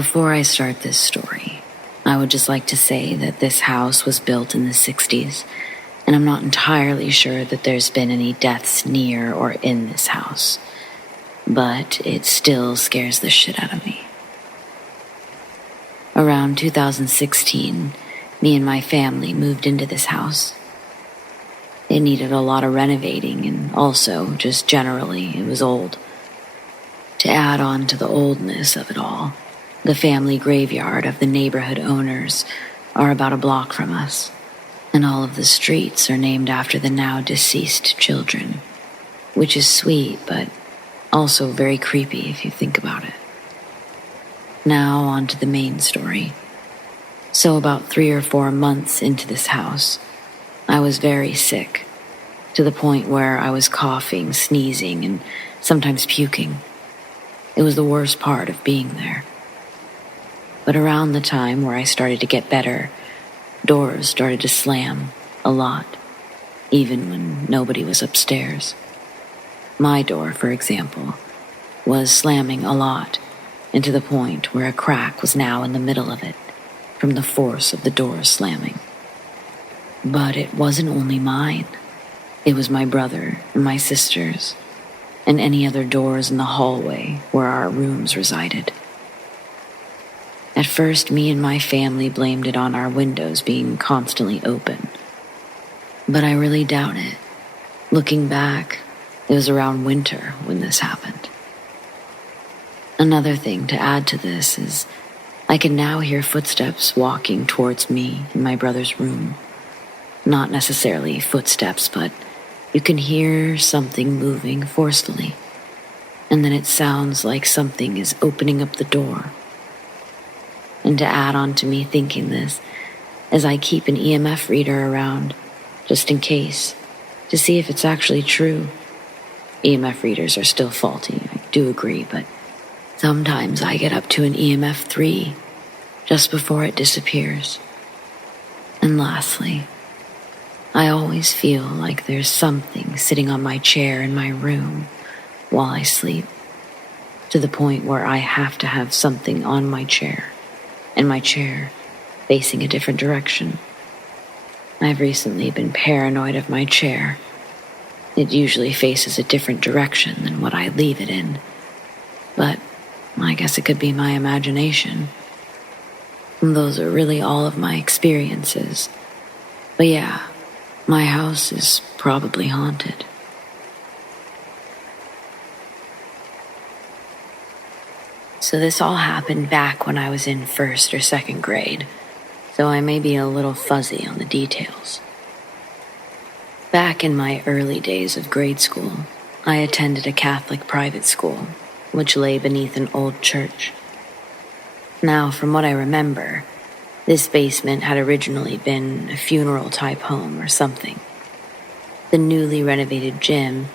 Before I start this story, I would just like to say that this house was built in the 60s, and I'm not entirely sure that there's been any deaths near or in this house, but it still scares the shit out of me. Around 2016, me and my family moved into this house. It needed a lot of renovating, and also, just generally, it was old. To add on to the oldness of it all, the family graveyard of the neighborhood owners are about a block from us, and all of the streets are named after the now deceased children, which is sweet, but also very creepy if you think about it. Now on to the main story. So about 3 or 4 months into this house, I was very sick, to the point where I was coughing, sneezing, and sometimes puking. It was the worst part of being there. But around the time where I started to get better, doors started to slam a lot, even when nobody was upstairs. My door, for example, was slamming a lot, and to the point where a crack was now in the middle of it, from the force of the door slamming. But it wasn't only mine. It was my brother and my sister's, and any other doors in the hallway where our rooms resided. At first, me and my family blamed it on our windows being constantly open. But I really doubt it. Looking back, it was around winter when this happened. Another thing to add to this is I can now hear footsteps walking towards me in my brother's room. Not necessarily footsteps, but you can hear something moving forcefully, and then it sounds like something is opening up the door. And to add on to me thinking this, as I keep an EMF reader around, just in case, to see if it's actually true. EMF readers are still faulty, I do agree, but sometimes I get up to an EMF 3 just before it disappears. And lastly, I always feel like there's something sitting on my chair in my room while I sleep, to the point where I have to have something on my chair, and my chair facing a different direction. I've recently been paranoid of my chair. It usually faces a different direction than what I leave it in, but I guess it could be my imagination. And those are really all of my experiences. But yeah, my house is probably haunted. So this all happened back when I was in 1st or 2nd grade, so I may be a little fuzzy on the details. Back in my early days of grade school, I attended a Catholic private school, which lay beneath an old church. Now, from what I remember, this basement had originally been a funeral-type home or something. The newly renovated gym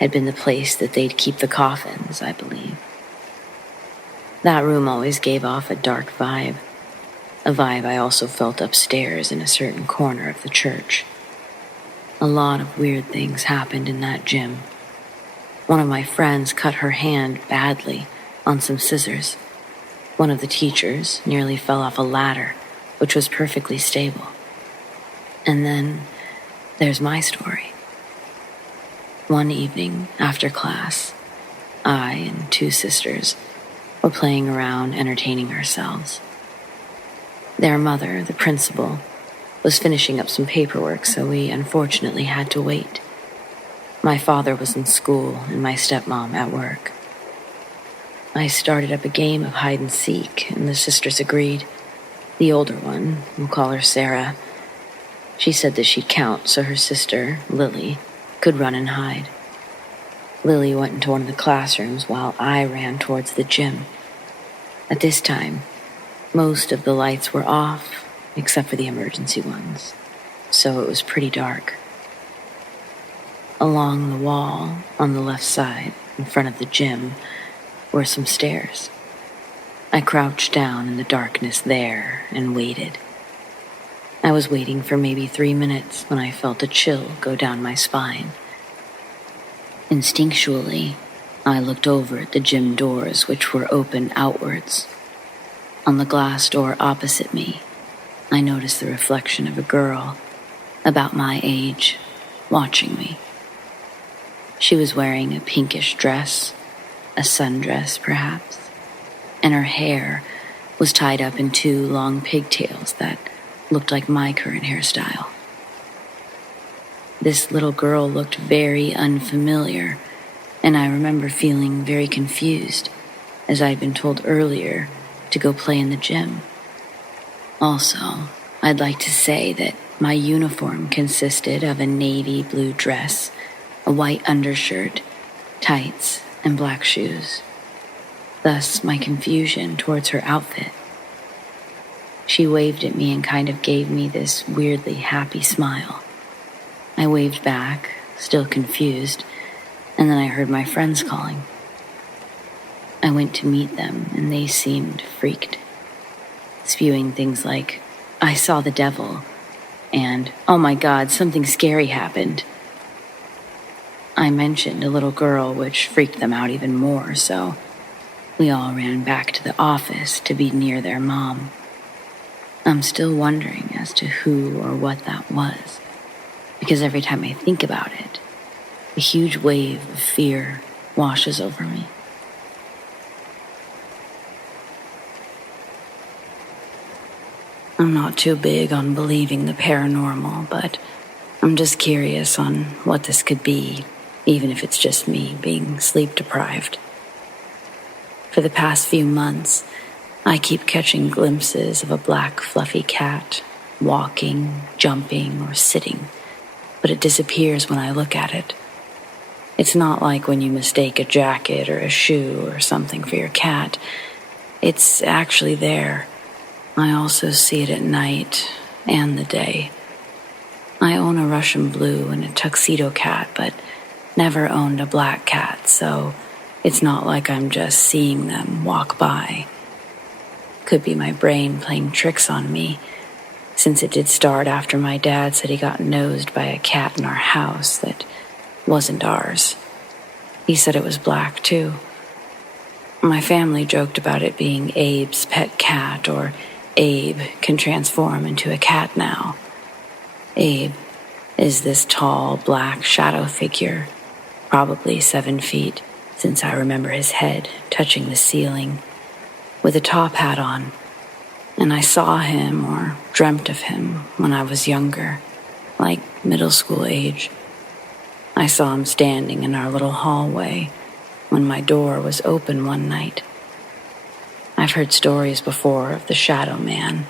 had been the place that they'd keep the coffins, I believe. That room always gave off a dark vibe, a vibe I also felt upstairs in a certain corner of the church. A lot of weird things happened in that gym. One of my friends cut her hand badly on some scissors. One of the teachers nearly fell off a ladder, which was perfectly stable. And then there's my story. One evening after class, I and 2 sisters were playing around, entertaining ourselves. Their mother, the principal, was finishing up some paperwork, so we unfortunately had to wait. My father was in school and my stepmom at work. I started up a game of hide and seek, and the sisters agreed. The older one, we'll call her Sarah, she said that she'd count so her sister, Lily, could run and hide. Lily went into one of the classrooms while I ran towards the gym. At this time, most of the lights were off, except for the emergency ones, so it was pretty dark. Along the wall, on the left side, in front of the gym, were some stairs. I crouched down in the darkness there and waited. I was waiting for maybe 3 minutes when I felt a chill go down my spine. Instinctually, I looked over at the gym doors, which were open outwards. On the glass door opposite me, I noticed the reflection of a girl about my age watching me. She was wearing a pinkish dress, a sundress perhaps, and her hair was tied up in 2 long pigtails that looked like my current hairstyle. This little girl looked very unfamiliar, and I remember feeling very confused, as I'd been told earlier to go play in the gym. Also, I'd like to say that my uniform consisted of a navy blue dress, a white undershirt, tights, and black shoes. Thus, my confusion towards her outfit. She waved at me and kind of gave me this weirdly happy smile. I waved back, still confused, and then I heard my friends calling. I went to meet them, and they seemed freaked, spewing things like, "I saw the devil," and, "Oh my God, something scary happened." I mentioned a little girl, which freaked them out even more, so we all ran back to the office to be near their mom. I'm still wondering as to who or what that was, because every time I think about it, a huge wave of fear washes over me. I'm not too big on believing the paranormal, but I'm just curious on what this could be, even if it's just me being sleep deprived. For the past few months, I keep catching glimpses of a black fluffy cat, walking, jumping, or sitting, but it disappears when I look at it. It's not like when you mistake a jacket or a shoe or something for your cat. It's actually there. I also see it at night and the day. I own a Russian blue and a tuxedo cat, but never owned a black cat, so it's not like I'm just seeing them walk by. Could be my brain playing tricks on me, since it did start after my dad said he got nosed by a cat in our house that wasn't ours. He said it was black, too. My family joked about it being Abe's pet cat, or Abe can transform into a cat now. Abe is this tall, black shadow figure, probably 7 feet, since I remember his head touching the ceiling, with a top hat on, and I saw him or dreamt of him when I was younger, like middle school age. I saw him standing in our little hallway when my door was open one night. I've heard stories before of the Shadow Man,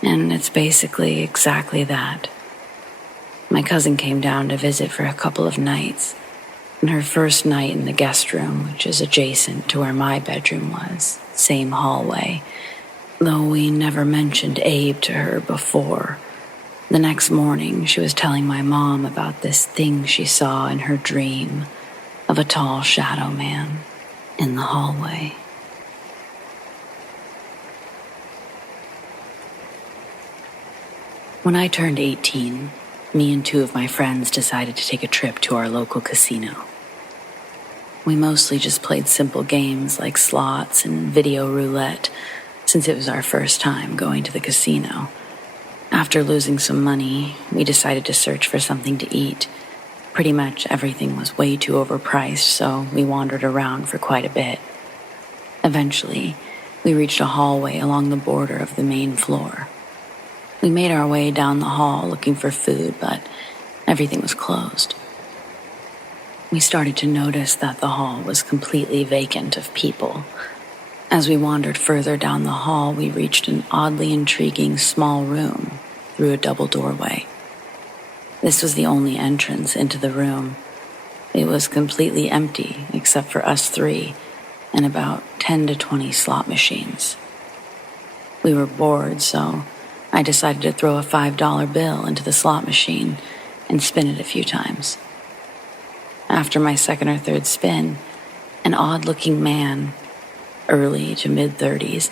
and it's basically exactly that. My cousin came down to visit for a couple of nights, and her first night in the guest room, which is adjacent to where my bedroom was, same hallway, though we never mentioned Abe to her before. The next morning, she was telling my mom about this thing she saw in her dream of a tall shadow man in the hallway. When I turned 18, me and 2 of my friends decided to take a trip to our local casino. We mostly just played simple games like slots and video roulette, since it was our first time going to the casino. After losing some money, we decided to search for something to eat. Pretty much everything was way too overpriced, so we wandered around for quite a bit. Eventually, we reached a hallway along the border of the main floor. We made our way down the hall looking for food, but everything was closed. We started to notice that the hall was completely vacant of people. As we wandered further down the hall, we reached an oddly intriguing small room through a double doorway. This was the only entrance into the room. It was completely empty except for us 3 and about 10 to 20 slot machines. We were bored, so I decided to throw a $5 bill into the slot machine and spin it a few times. After my second or third spin, an odd-looking man, early to mid-30s,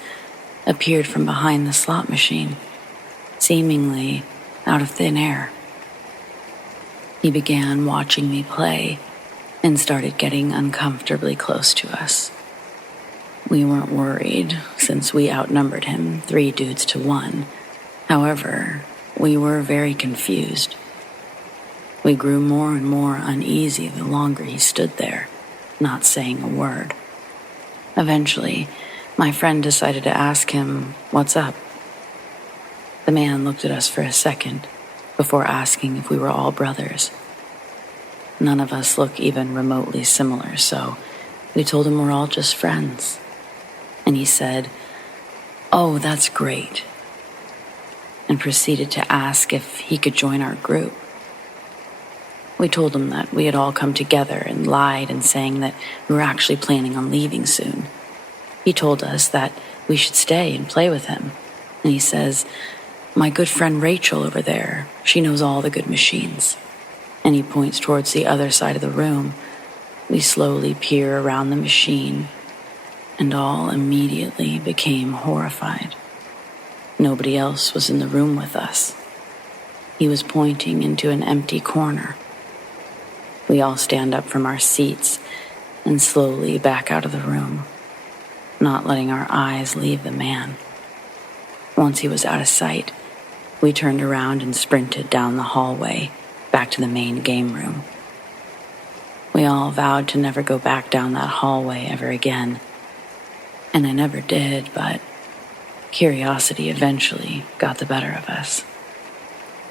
appeared from behind the slot machine, seemingly out of thin air. He began watching me play and started getting uncomfortably close to us. We weren't worried, since we outnumbered him 3 dudes to 1. However, we were very confused. We grew more and more uneasy the longer he stood there, not saying a word. Eventually, my friend decided to ask him, "What's up?" The man looked at us for a second before asking if we were all brothers. None of us look even remotely similar, so we told him we're all just friends. And he said, "Oh, that's great," and proceeded to ask if he could join our group. We told him that we had all come together and lied and saying that we were actually planning on leaving soon. He told us that we should stay and play with him, and he says, "My good friend Rachel over there, she knows all the good machines." And he points towards the other side of the room. We slowly peer around the machine, and all immediately became horrified. Nobody else was in the room with us. He was pointing into an empty corner. We all stand up from our seats and slowly back out of the room, not letting our eyes leave the man. Once he was out of sight, we turned around and sprinted down the hallway back to the main game room. We all vowed to never go back down that hallway ever again. And I never did, but curiosity eventually got the better of us.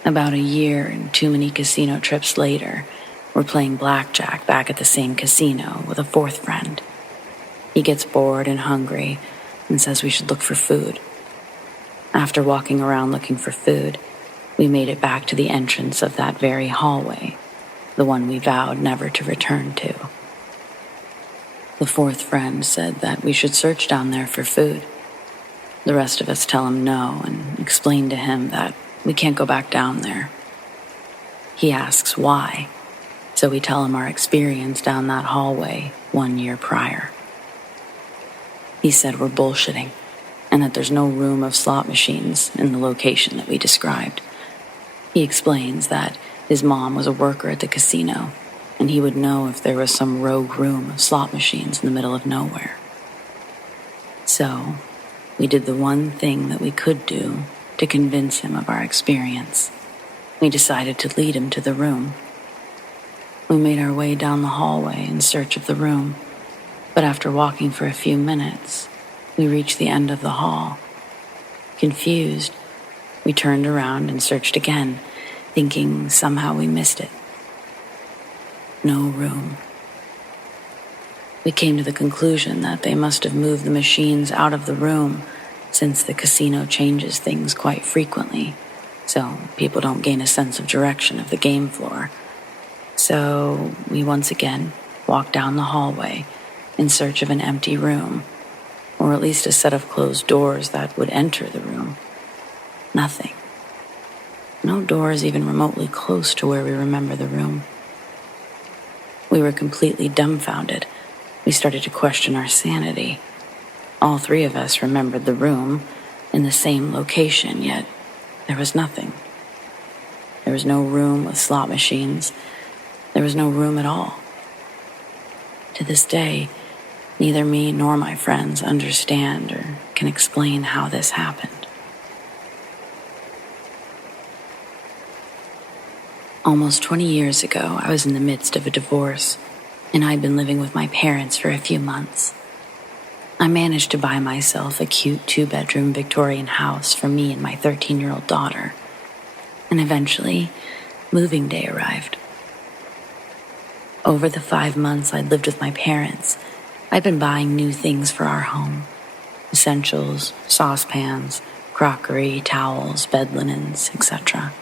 About a year and too many casino trips later, we're playing blackjack back at the same casino with a 4th friend. He gets bored and hungry and says we should look for food. After walking around looking for food, we made it back to the entrance of that very hallway, the one we vowed never to return to. The 4th friend said that we should search down there for food. The rest of us tell him no and explain to him that we can't go back down there. He asks why, so we tell him our experience down that hallway 1 year prior. He said we're bullshitting, and that there's no room of slot machines in the location that we described. He explains that his mom was a worker at the casino, and he would know if there was some rogue room of slot machines in the middle of nowhere. So, we did the one thing that we could do to convince him of our experience. We decided to lead him to the room. We made our way down the hallway in search of the room, but after walking for a few minutes, we reached the end of the hall. Confused, we turned around and searched again, thinking somehow we missed it. No room. We came to the conclusion that they must have moved the machines out of the room, since the casino changes things quite frequently, so people don't gain a sense of direction of the game floor. So we once again walked down the hallway in search of an empty room, or at least a set of closed doors that would enter the room. Nothing. No doors even remotely close to where we remember the room. We were completely dumbfounded. We started to question our sanity. All 3 of us remembered the room in the same location, yet there was nothing. There was no room with slot machines. There was no room at all. To this day, neither me nor my friends understand or can explain how this happened. Almost 20 years ago, I was in the midst of a divorce, and I'd been living with my parents for a few months. I managed to buy myself a cute 2-bedroom Victorian house for me and my 13-year-old daughter, and eventually, moving day arrived. Over the 5 months I'd lived with my parents, I'd been buying new things for our home. Essentials, saucepans, crockery, towels, bed linens, etc.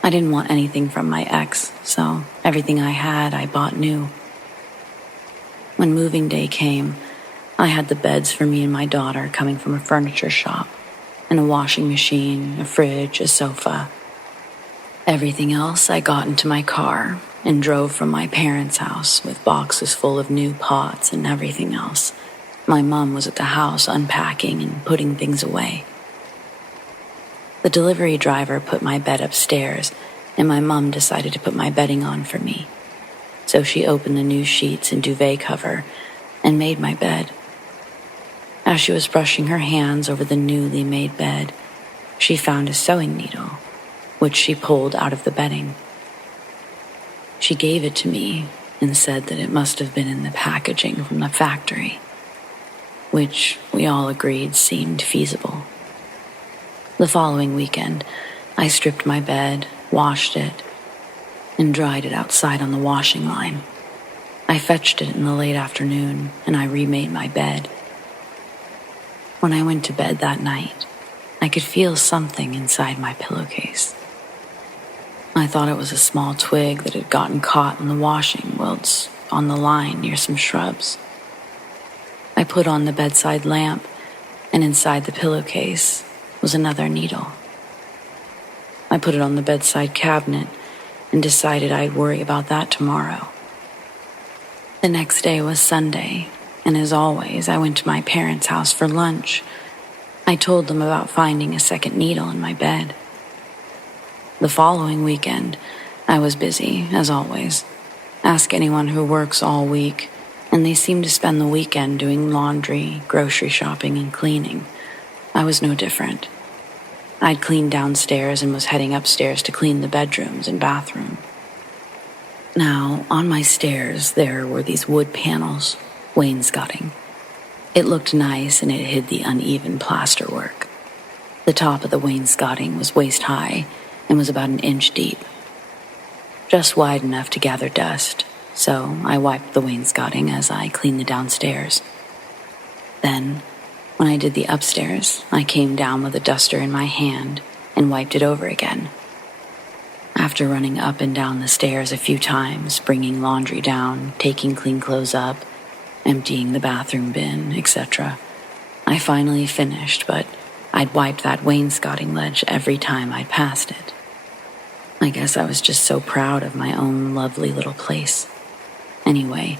I didn't want anything from my ex, so everything I had I bought new. When moving day came, I had the beds for me and my daughter coming from a furniture shop, and a washing machine, a fridge, a sofa. Everything else I got into my car and drove from my parents' house with boxes full of new pots and everything else. My mom was at the house unpacking and putting things away. The delivery driver put my bed upstairs, and my mom decided to put my bedding on for me. So she opened the new sheets and duvet cover and made my bed. As she was brushing her hands over the newly made bed, she found a sewing needle, which she pulled out of the bedding. She gave it to me and said that it must have been in the packaging from the factory, which we all agreed seemed feasible. The following weekend, I stripped my bed, washed it, and dried it outside on the washing line. I fetched it in the late afternoon, and I remade my bed. When I went to bed that night, I could feel something inside my pillowcase. I thought it was a small twig that had gotten caught in the washing whilst on the line near some shrubs. I put on the bedside lamp, and inside the pillowcase was another needle. I put it on the bedside cabinet and decided I'd worry about that tomorrow. The next day was Sunday, and as always, I went to my parents' house for lunch. I told them about finding a second needle in my bed. The following weekend, I was busy, as always. Ask anyone who works all week, and they seem to spend the weekend doing laundry, grocery shopping, and cleaning. I was no different. I'd cleaned downstairs and was heading upstairs to clean the bedrooms and bathroom. Now, on my stairs, there were these wood panels, wainscoting. It looked nice and it hid the uneven plasterwork. The top of the wainscoting was waist high and was about an inch deep, just wide enough to gather dust, so I wiped the wainscoting as I cleaned the downstairs. Then, when I did the upstairs, I came down with a duster in my hand and wiped it over again. After running up and down the stairs a few times, bringing laundry down, taking clean clothes up, emptying the bathroom bin, etc., I finally finished, but I'd wiped that wainscoting ledge every time I'd passed it. I guess I was just so proud of my own lovely little place. Anyway,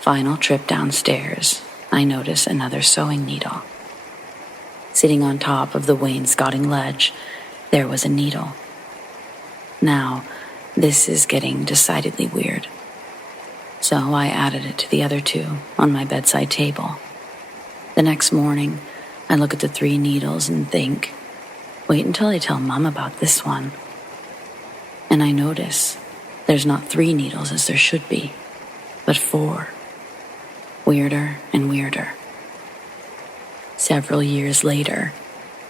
final trip downstairs, I noticed another sewing needle. Sitting on top of the wainscoting ledge, there was a needle. Now, this is getting decidedly weird. So I added it to the other two on my bedside table. The next morning, I look at the 3 needles and think, wait until I tell Mom about this one. And I notice there's not 3 needles as there should be, but 4. Weirder and weirder. Several years later,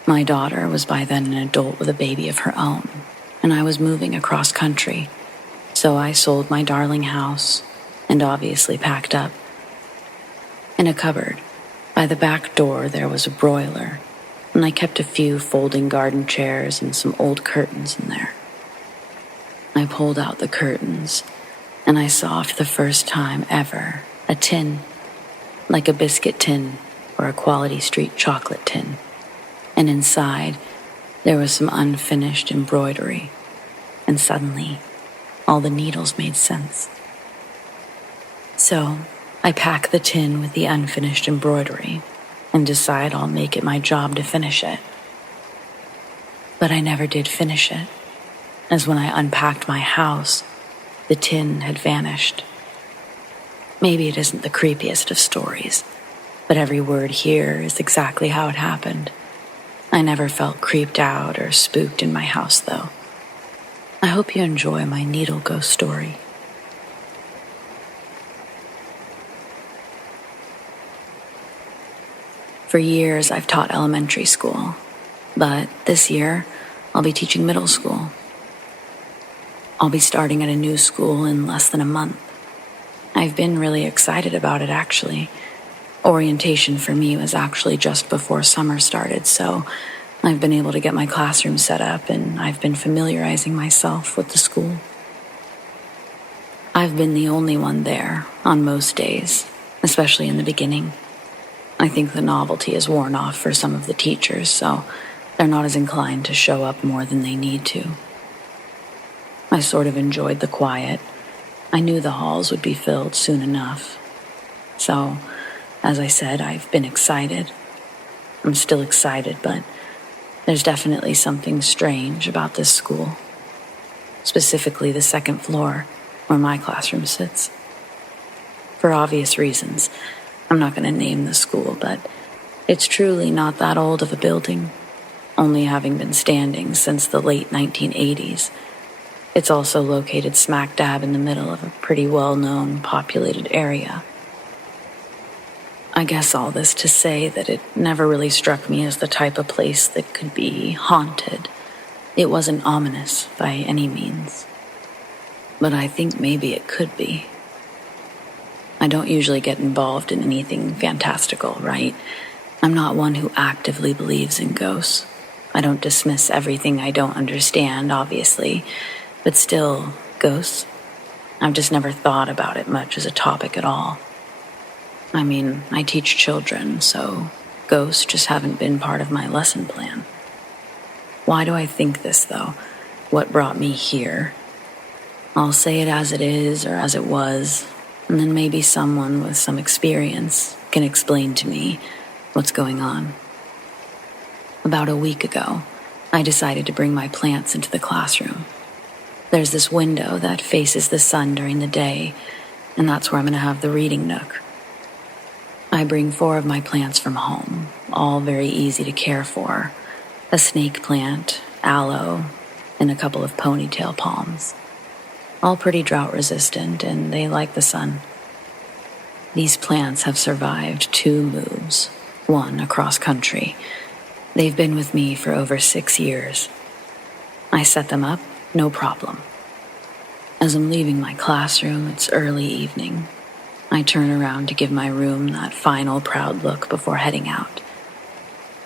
my daughter was by then an adult with a baby of her own, and I was moving across country, so I sold my darling house and obviously packed up. In a cupboard, by the back door, there was a broiler, and I kept a few folding garden chairs and some old curtains in there. I pulled out the curtains, and I saw for the first time ever a tin, like a biscuit tin or a Quality Street chocolate tin, and inside there was some unfinished embroidery, and suddenly all the needles made sense. So I pack the tin with the unfinished embroidery and decide I'll make it my job to finish it. But I never did finish it, as when I unpacked my house, the tin had vanished. Maybe it isn't the creepiest of stories, but every word here is exactly how it happened. I never felt creeped out or spooked in my house, though. I hope you enjoy my needle ghost story. For years, I've taught elementary school, but this year, I'll be teaching middle school. I'll be starting at a new school in less than a month. I've been really excited about it, actually. Orientation for me was actually just before summer started, so I've been able to get my classroom set up and I've been familiarizing myself with the school. I've been the only one there on most days, especially in the beginning. I think the novelty is worn off for some of the teachers, so they're not as inclined to show up more than they need to. I sort of enjoyed the quiet. I knew the halls would be filled soon enough. So, as I said, I've been excited. I'm still excited, but there's definitely something strange about this school. Specifically the second floor, where my classroom sits. For obvious reasons, I'm not going to name the school, but It's truly not that old of a building, only having been standing since the late 1980s. It's also located smack dab in the middle of a pretty well-known, populated area. I guess all this to say that it never really struck me as the type of place that could be haunted. It wasn't ominous by any means. But I think maybe it could be. I don't usually get involved in anything fantastical, right? I'm not one who actively believes in ghosts. I don't dismiss everything I don't understand, obviously, but still, ghosts? I've just never thought about it much as a topic at all. I mean, I teach children, so ghosts just haven't been part of my lesson plan. Why do I think this, though? What brought me here? I'll say it as it is or as it was, and then maybe someone with some experience can explain to me what's going on. About a week ago, I decided to bring my plants into the classroom. There's this window that faces the sun during the day, and that's where I'm going to have the reading nook. I bring 4 of my plants from home, all very easy to care for. A snake plant, aloe, and a couple of ponytail palms. All pretty drought resistant, and they like the sun. These plants have survived 2 moves, 1 across country. They've been with me for over 6 years. I set them up, no problem. As I'm leaving my classroom, it's early evening. I turn around to give my room that final proud look before heading out.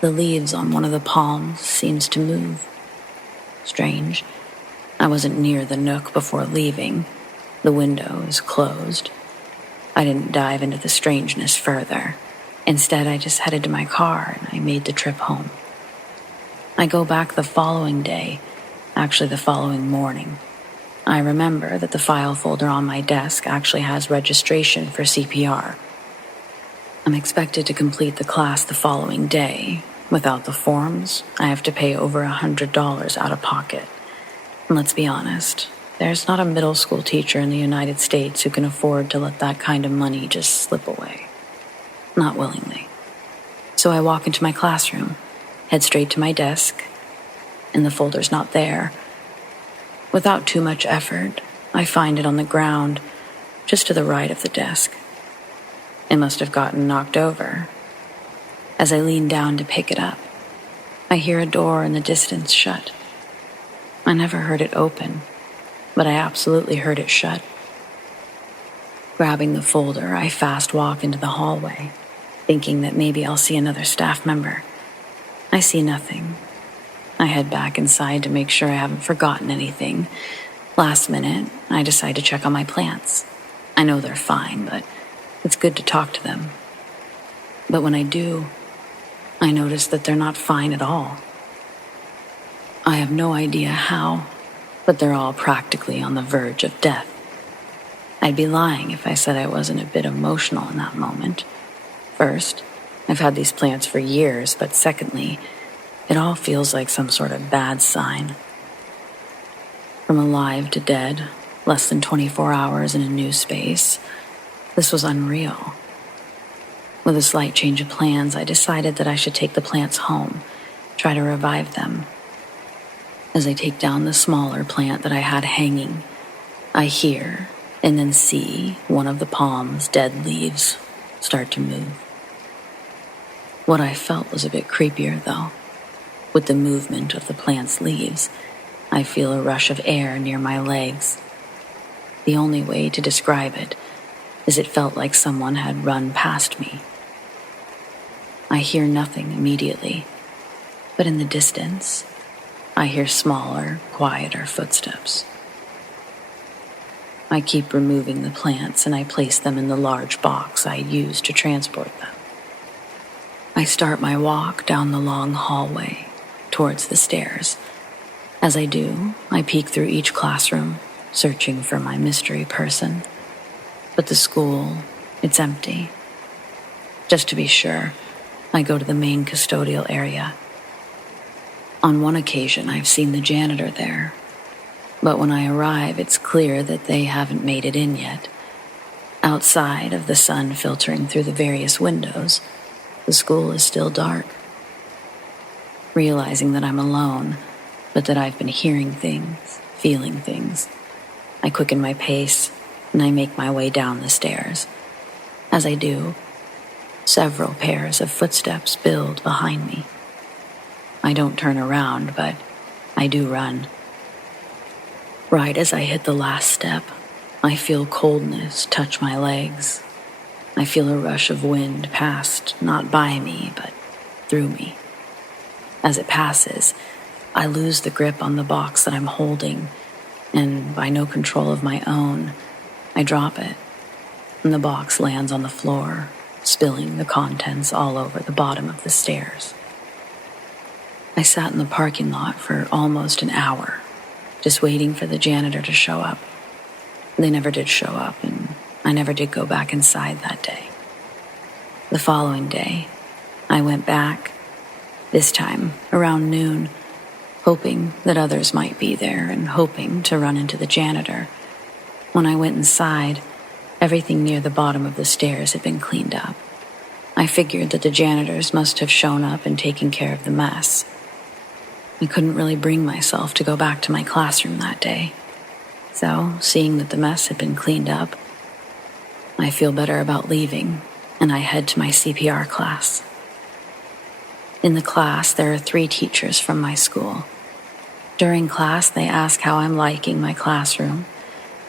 The leaves on one of the palms seems to move. Strange. I wasn't near the nook before leaving. The window is closed. I didn't dive into the strangeness further. Instead, I just headed to my car and I made the trip home. I go back the following day, actually the following morning. I remember that the file folder on my desk actually has registration for CPR. I'm expected to complete the class the following day. Without the forms, I have to pay over $100 out of pocket. And let's be honest, there's not a middle school teacher in the United States who can afford to let that kind of money just slip away. Not willingly. So I walk into my classroom, head straight to my desk, and the folder's not there. Without too much effort, I find it on the ground, just to the right of the desk. It must have gotten knocked over. As I lean down to pick it up, I hear a door in the distance shut. I never heard it open, but I absolutely heard it shut. Grabbing the folder, I fast walk into the hallway, thinking that maybe I'll see another staff member. I see nothing. I head back inside to make sure I haven't forgotten anything. Last minute, I decide to check on my plants. I know they're fine, but it's good to talk to them. But when I do, I notice that they're not fine at all. I have no idea how, but they're all practically on the verge of death. I'd be lying if I said I wasn't a bit emotional in that moment. First, I've had these plants for years, but secondly, it all feels like some sort of bad sign. From alive to dead, less than 24 hours in a new space, this was unreal. With a slight change of plans, I decided that I should take the plants home, try to revive them. As I take down the smaller plant that I had hanging, I hear and then see one of the palm's dead leaves start to move. What I felt was a bit creepier, though. With the movement of the plant's leaves, I feel a rush of air near my legs. The only way to describe it is it felt like someone had run past me. I hear nothing immediately, but in the distance, I hear smaller, quieter footsteps. I keep removing the plants and I place them in the large box I used to transport them. I start my walk down the long hallway towards the stairs. As I do, I peek through each classroom, searching for my mystery person. But the school, it's empty. Just to be sure, I go to the main custodial area. On one occasion, I've seen the janitor there, but when I arrive, it's clear that they haven't made it in yet. Outside of the sun filtering through the various windows, the school is still dark. Realizing that I'm alone, but that I've been hearing things, feeling things, I quicken my pace and I make my way down the stairs. As I do, several pairs of footsteps build behind me. I don't turn around, but I do run. Right as I hit the last step, I feel coldness touch my legs. I feel a rush of wind past, not by me, but through me. As it passes, I lose the grip on the box that I'm holding, and by no control of my own, I drop it, and the box lands on the floor, spilling the contents all over the bottom of the stairs. I sat in the parking lot for almost an hour, just waiting for the janitor to show up. They never did show up, and I never did go back inside that day. The following day, I went back, this time around noon, hoping that others might be there and hoping to run into the janitor. When I went inside, everything near the bottom of the stairs had been cleaned up. I figured that the janitors must have shown up and taken care of the mess. I couldn't really bring myself to go back to my classroom that day. So, seeing that the mess had been cleaned up, I feel better about leaving, and I head to my CPR class. In the class, there are 3 teachers from my school. During class, they ask how I'm liking my classroom.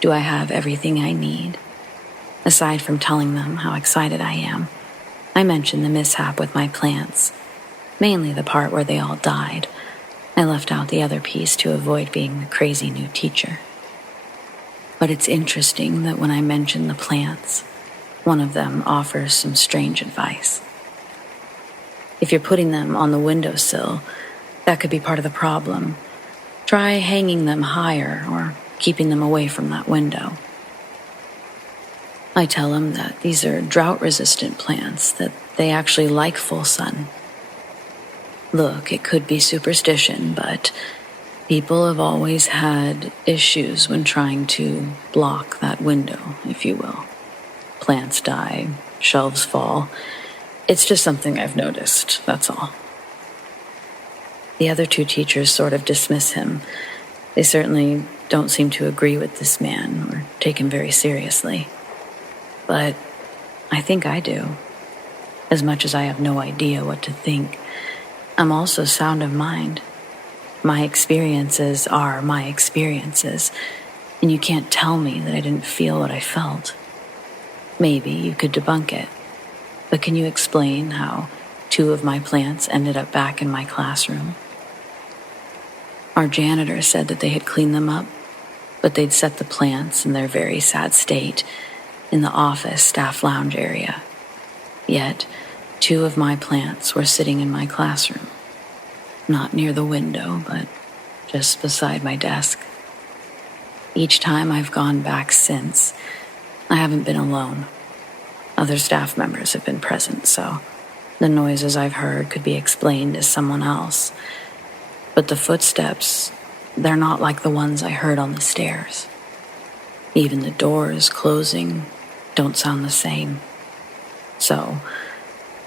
Do I have everything I need? Aside from telling them how excited I am, I mention the mishap with my plants, mainly the part where they all died. I left out the other piece to avoid being the crazy new teacher. But it's interesting that when I mention the plants, one of them offers some strange advice. If you're putting them on the windowsill, that could be part of the problem. Try hanging them higher or keeping them away from that window. I tell him that these are drought-resistant plants, that they actually like full sun. Look, it could be superstition, but people have always had issues when trying to block that window, if you will. Plants die, shelves fall. It's just something I've noticed, that's all. The other 2 teachers sort of dismiss him. They certainly don't seem to agree with this man or take him very seriously. But I think I do. As much as I have no idea what to think, I'm also sound of mind. My experiences are my experiences, and you can't tell me that I didn't feel what I felt. Maybe you could debunk it, but can you explain how 2 of my plants ended up back in my classroom? Our janitor said that they had cleaned them up, but they'd set the plants in their very sad state in the office staff lounge area. Yet, 2 of my plants were sitting in my classroom. Not near the window, but just beside my desk. Each time I've gone back since, I haven't been alone. Other staff members have been present, so the noises I've heard could be explained as someone else. But the footsteps, they're not like the ones I heard on the stairs. Even the doors closing don't sound the same. So,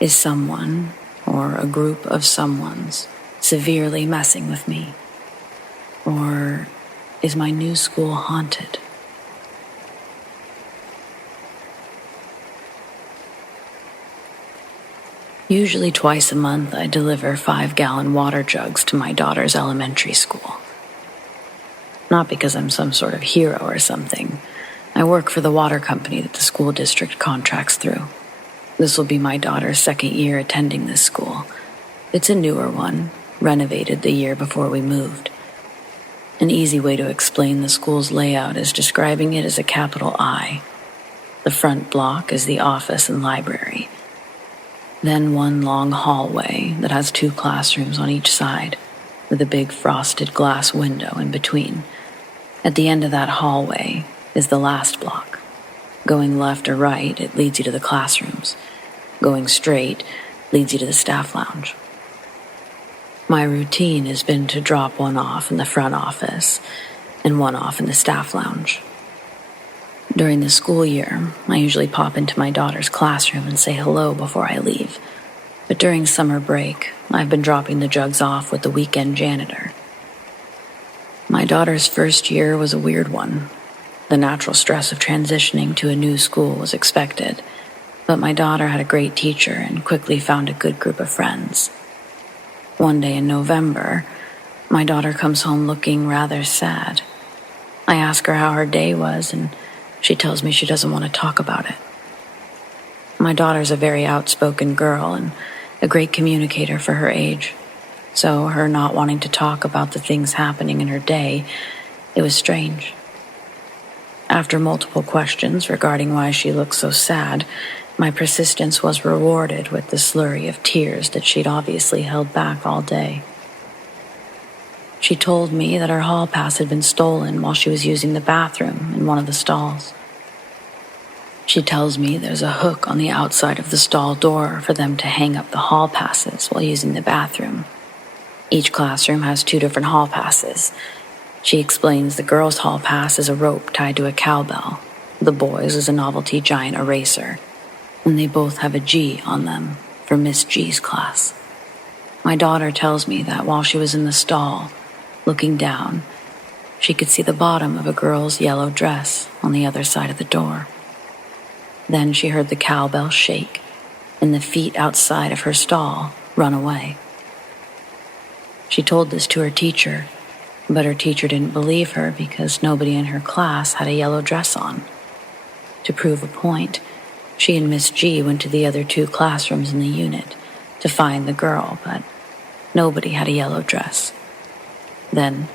is someone, or a group of someones, severely messing with me? Or is my new school haunted? Usually twice a month, I deliver 5-gallon water jugs to my daughter's elementary school. Not because I'm some sort of hero or something. I work for the water company that the school district contracts through. This will be my daughter's 2nd year attending this school. It's a newer one, renovated the year before we moved. An easy way to explain the school's layout is describing it as a capital I. The front block is the office and library. Then one long hallway that has 2 classrooms on each side, with a big frosted glass window in between. At the end of that hallway is the last block. Going left or right, it leads you to the classrooms. Going straight leads you to the staff lounge. My routine has been to drop one off in the front office and one off in the staff lounge. During the school year, I usually pop into my daughter's classroom and say hello before I leave. But during summer break, I've been dropping the jugs off with the weekend janitor. My daughter's first year was a weird one. The natural stress of transitioning to a new school was expected, but my daughter had a great teacher and quickly found a good group of friends. One day in November, my daughter comes home looking rather sad. I ask her how her day was, and she tells me she doesn't want to talk about it. My daughter's a very outspoken girl and a great communicator for her age, so her not wanting to talk about the things happening in her day, it was strange. After multiple questions regarding why she looked so sad, my persistence was rewarded with the slurry of tears that she'd obviously held back all day. She told me that her hall pass had been stolen while she was using the bathroom in one of the stalls. She tells me there's a hook on the outside of the stall door for them to hang up the hall passes while using the bathroom. Each classroom has 2 different hall passes. She explains the girls' hall pass is a rope tied to a cowbell. The boys is a novelty giant eraser, and they both have a G on them for Miss G's class. My daughter tells me that while she was in the stall, looking down, she could see the bottom of a girl's yellow dress on the other side of the door. Then she heard the cowbell shake and the feet outside of her stall run away. She told this to her teacher, but her teacher didn't believe her because nobody in her class had a yellow dress on. To prove a point, she and Miss G went to the other 2 classrooms in the unit to find the girl, but nobody had a yellow dress. Then,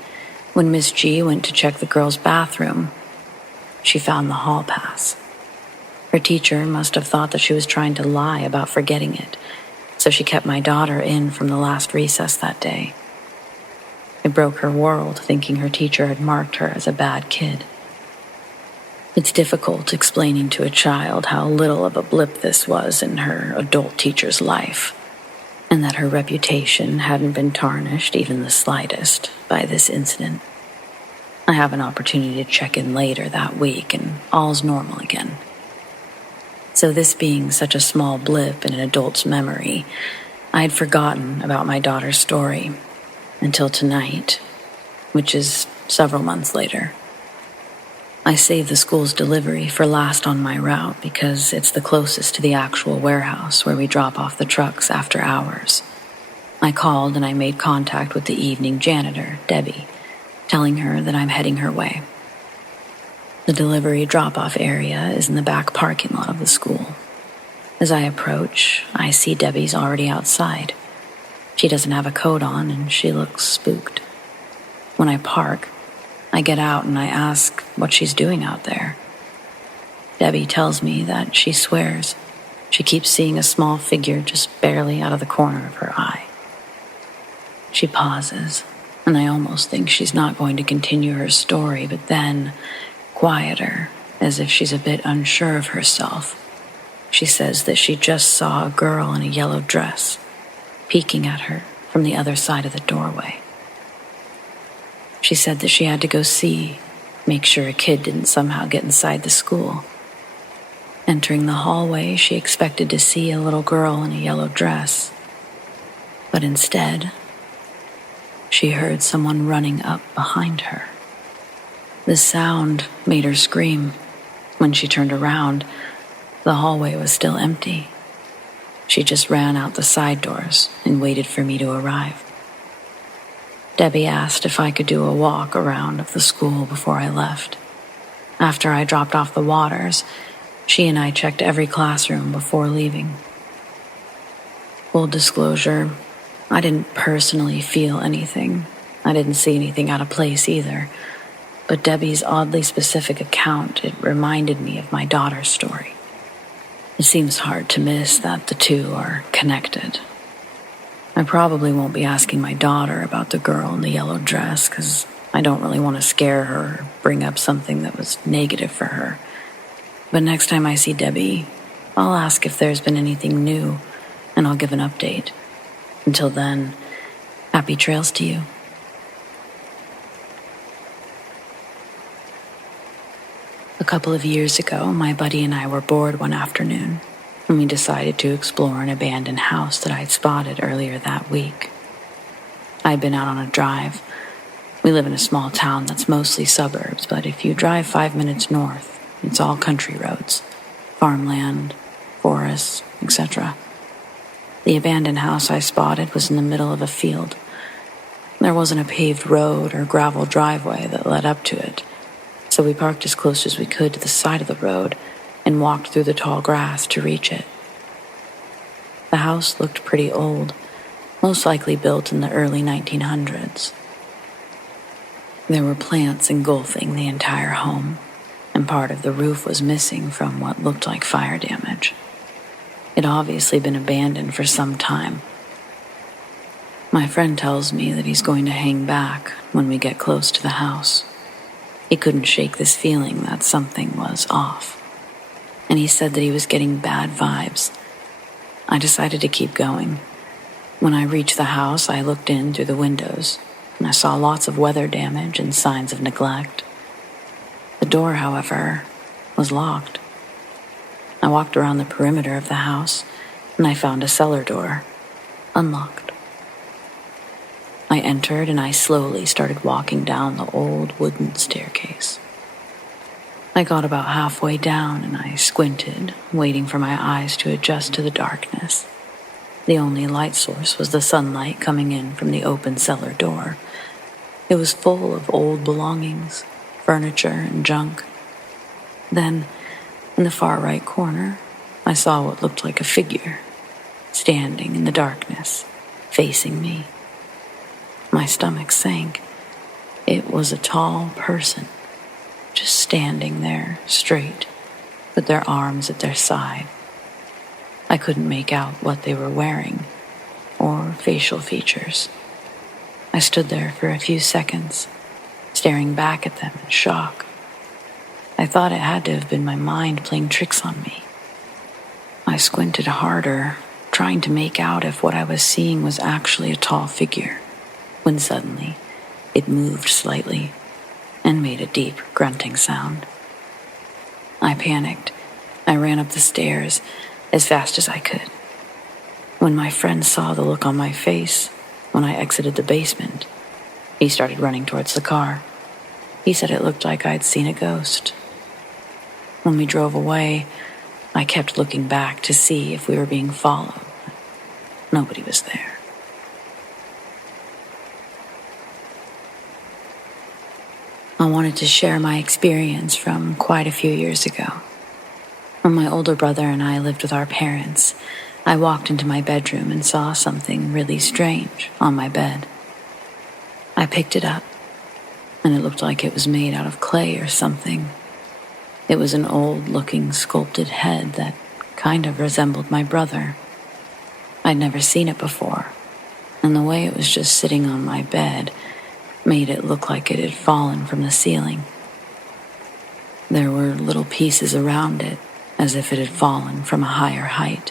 when Miss G went to check the girl's bathroom, she found the hall pass. Her teacher must have thought that she was trying to lie about forgetting it, so she kept my daughter in from the last recess that day. It broke her world thinking her teacher had marked her as a bad kid. It's difficult explaining to a child how little of a blip this was in her adult teacher's life, and that her reputation hadn't been tarnished even the slightest by this incident. I have an opportunity to check in later that week, and all's normal again. So this being such a small blip in an adult's memory, I had forgotten about my daughter's story until tonight, which is several months later. I saved the school's delivery for last on my route because it's the closest to the actual warehouse where we drop off the trucks after hours. I called and I made contact with the evening janitor, Debbie, telling her that I'm heading her way. The delivery drop-off area is in the back parking lot of the school. As I approach, I see Debbie's already outside. She doesn't have a coat on and she looks spooked. When I park, I get out and I ask what she's doing out there. Debbie tells me that she swears she keeps seeing a small figure just barely out of the corner of her eye. She pauses, and I almost think she's not going to continue her story, but then, quieter, as if she's a bit unsure of herself, she says that she just saw a girl in a yellow dress peeking at her from the other side of the doorway. She said that she had to go see, make sure a kid didn't somehow get inside the school. Entering the hallway, she expected to see a little girl in a yellow dress, but instead, she heard someone running up behind her. The sound made her scream. When she turned around, the hallway was still empty. She just ran out the side doors and waited for me to arrive. Debbie asked if I could do a walk around of the school before I left. After I dropped off the waters, she and I checked every classroom before leaving. Full disclosure, I didn't personally feel anything. I didn't see anything out of place either. But Debbie's oddly specific account, it reminded me of my daughter's story. It seems hard to miss that the 2 are connected. I probably won't be asking my daughter about the girl in the yellow dress because I don't really want to scare her or bring up something that was negative for her. But next time I see Debbie, I'll ask if there's been anything new, and I'll give an update. Until then, happy trails to you. A couple of years ago, my buddy and I were bored one afternoon. and we decided to explore an abandoned house that I'd spotted earlier that week. I'd been out on a drive. We live in a small town that's mostly suburbs, but if you drive 5 minutes north, it's all country roads, farmland, forests, etc. The abandoned house I spotted was in the middle of a field. There wasn't a paved road or gravel driveway that led up to it, so we parked as close as we could to the side of the road and walked through the tall grass to reach it. The house looked pretty old, most likely built in the early 1900s. There were plants engulfing the entire home, and part of the roof was missing from what looked like fire damage. It had obviously been abandoned for some time. My friend tells me that he's going to hang back when we get close to the house. He couldn't shake this feeling that something was off, and he said that he was getting bad vibes. I decided to keep going. When I reached the house, I looked in through the windows, and I saw lots of weather damage and signs of neglect. The door, however, was locked. I walked around the perimeter of the house, and I found a cellar door, unlocked. I entered, and I slowly started walking down the old wooden staircase. I got about halfway down, and I squinted, waiting for my eyes to adjust to the darkness. The only light source was the sunlight coming in from the open cellar door. It was full of old belongings, furniture, and junk. Then, in the far right corner, I saw what looked like a figure, standing in the darkness, facing me. My stomach sank. It was a tall person, just standing there, straight, with their arms at their side. I couldn't make out what they were wearing, or facial features. I stood there for a few seconds, staring back at them in shock. I thought it had to have been my mind playing tricks on me. I squinted harder, trying to make out if what I was seeing was actually a tall figure, when suddenly it moved slightly and made a deep grunting sound. I panicked. I ran up the stairs as fast as I could. When my friend saw the look on my face when I exited the basement, he started running towards the car. He said it looked like I'd seen a ghost. When we drove away, I kept looking back to see if we were being followed. Nobody was there. I wanted to share my experience from quite a few years ago. When my older brother and I lived with our parents, I walked into my bedroom and saw something really strange on my bed. I picked it up, and it looked like it was made out of clay or something. It was an old-looking sculpted head that kind of resembled my brother. I'd never seen it before, and the way it was just sitting on my bed made it look like it had fallen from the ceiling. There were little pieces around it, as if it had fallen from a higher height.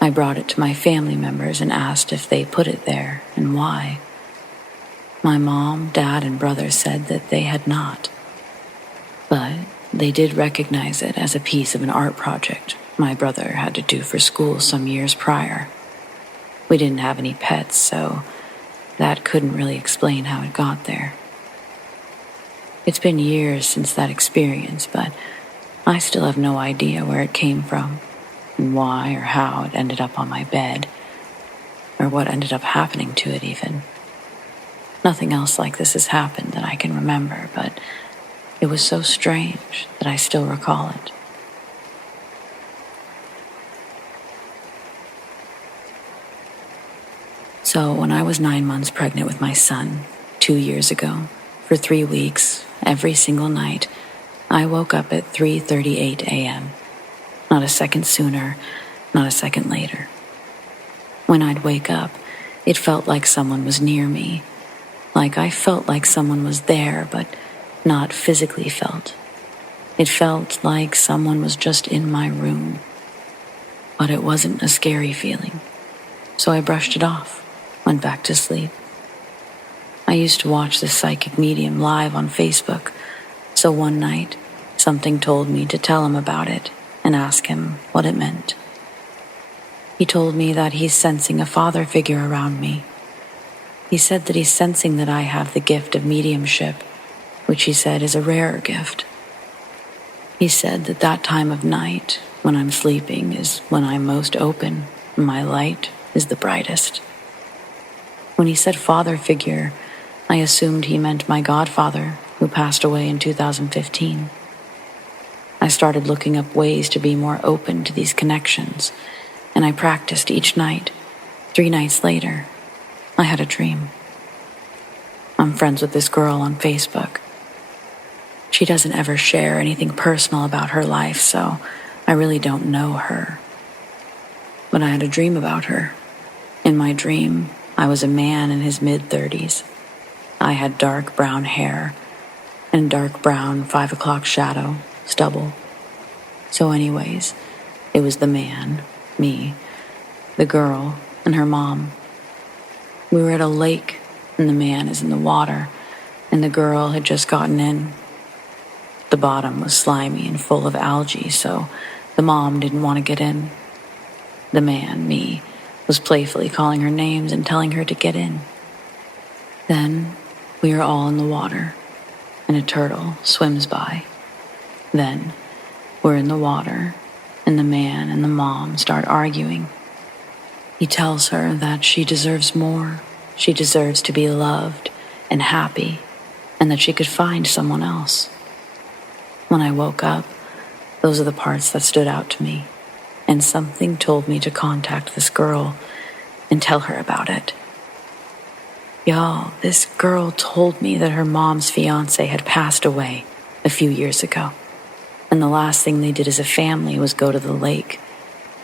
I brought it to my family members and asked if they put it there and why. My mom, dad, and brother said that they had not, but they did recognize it as a piece of an art project my brother had to do for school some years prior. We didn't have any pets, so that couldn't really explain how it got there. It's been years since that experience, but I still have no idea where it came from, and why or how it ended up on my bed, or what ended up happening to it even. Nothing else like this has happened that I can remember, but it was so strange that I still recall it. So when I was 9 months pregnant with my son, 2 years ago, for 3 weeks, every single night, I woke up at 3:38 a.m. Not a second sooner, not a second later. When I'd wake up, it felt like someone was near me. Like I felt like someone was there, but not physically felt. It felt like someone was just in my room. But it wasn't a scary feeling. So I brushed it off, went back to sleep. I used to watch this psychic medium live on Facebook, so one night, something told me to tell him about it, and ask him what it meant. He told me that he's sensing a father figure around me. He said that he's sensing that I have the gift of mediumship, which he said is a rarer gift. He said that that time of night, when I'm sleeping, is when I'm most open and my light is the brightest. When he said father figure, I assumed he meant my godfather, who passed away in 2015. I started looking up ways to be more open to these connections, and I practiced each night. 3 nights later, I had a dream. I'm friends with this girl on Facebook. She doesn't ever share anything personal about her life, so I really don't know her. But I had a dream about her. In my dream, I was a man in his mid-30s. I had dark brown hair and dark brown 5 o'clock shadow, stubble. So anyways, it was the man, me, the girl, and her mom. We were at a lake, and the man is in the water, and the girl had just gotten in. The bottom was slimy and full of algae, so the mom didn't want to get in. The man, me, was playfully calling her names and telling her to get in. Then we are all in the water, and a turtle swims by. Then we're in the water, and the man and the mom start arguing. He tells her that she deserves more. She deserves to be loved and happy, and that she could find someone else. When I woke up, those are the parts that stood out to me, and something told me to contact this girl and tell her about it. Y'all, this girl told me that her mom's fiance had passed away a few years ago, and the last thing they did as a family was go to the lake,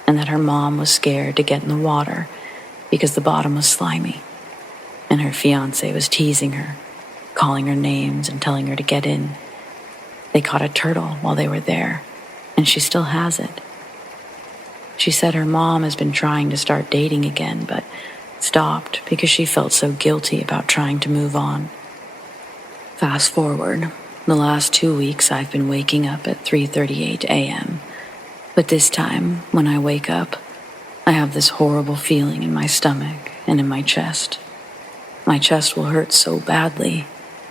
and that her mom was scared to get in the water because the bottom was slimy, and her fiance was teasing her, calling her names and telling her to get in. They caught a turtle while they were there, and she still has it. She said her mom has been trying to start dating again, but stopped because she felt so guilty about trying to move on. Fast forward, the last 2 weeks I've been waking up at 3:38 a.m., but this time, when I wake up, I have this horrible feeling in my stomach and in my chest. My chest will hurt so badly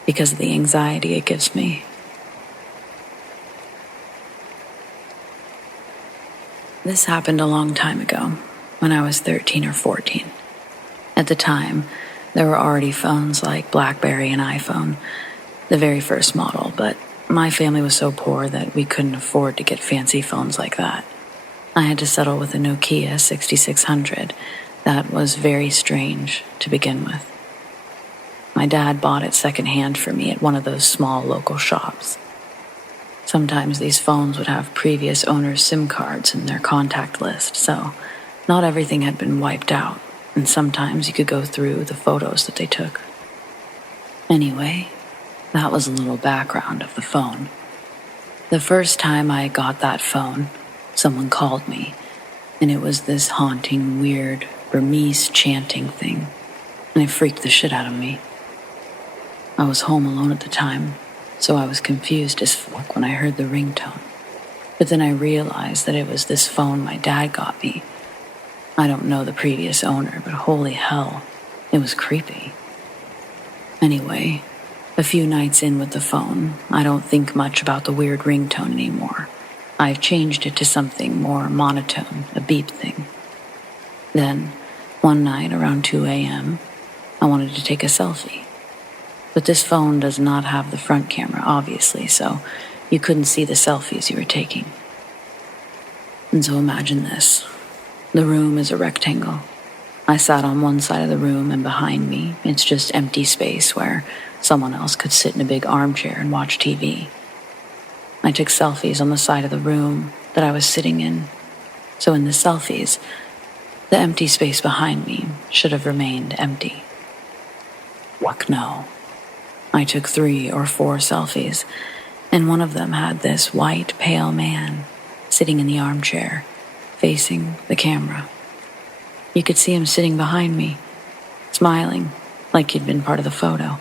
because of the anxiety it gives me. This happened a long time ago, when I was 13 or 14. At the time, there were already phones like BlackBerry and iPhone, the very first model, but my family was so poor that we couldn't afford to get fancy phones like that. I had to settle with a Nokia 6600 that was very strange to begin with. My dad bought it secondhand for me at one of those small local shops. Sometimes these phones would have previous owners' SIM cards in their contact list, so not everything had been wiped out, and sometimes you could go through the photos that they took. Anyway, that was a little background of the phone. The first time I got that phone, someone called me, and it was this haunting, weird Burmese chanting thing, and it freaked the shit out of me. I was home alone at the time, so I was confused as fuck when I heard the ringtone. But then I realized that it was this phone my dad got me. I don't know the previous owner, but holy hell, it was creepy. Anyway, a few nights in with the phone, I don't think much about the weird ringtone anymore. I've changed it to something more monotone, a beep thing. Then, one night around 2 a.m., I wanted to take a selfie. But this phone does not have the front camera, obviously, so you couldn't see the selfies you were taking. And so imagine this. The room is a rectangle. I sat on one side of the room, and behind me, it's just empty space where someone else could sit in a big armchair and watch TV. I took selfies on the side of the room that I was sitting in. So in the selfies, the empty space behind me should have remained empty. Fuck no. I took 3 or 4 selfies, and one of them had this white, pale man sitting in the armchair, facing the camera. You could see him sitting behind me, smiling like he'd been part of the photo.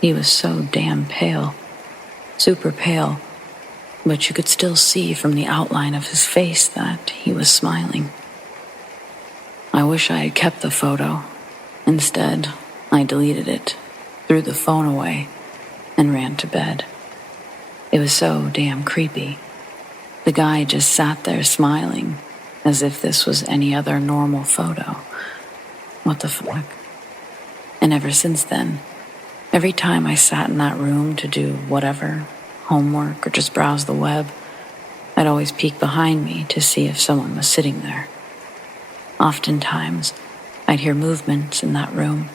He was so damn pale, super pale. but you could still see from the outline of his face that he was smiling. I wish I had kept the photo. Instead, I deleted it, threw the phone away, and ran to bed. It was so damn creepy. The guy just sat there smiling, as if this was any other normal photo. What the fuck? And ever since then, every time I sat in that room to do whatever, homework or just browse the web, I'd always peek behind me to see if someone was sitting there. Oftentimes, I'd hear movements in that room,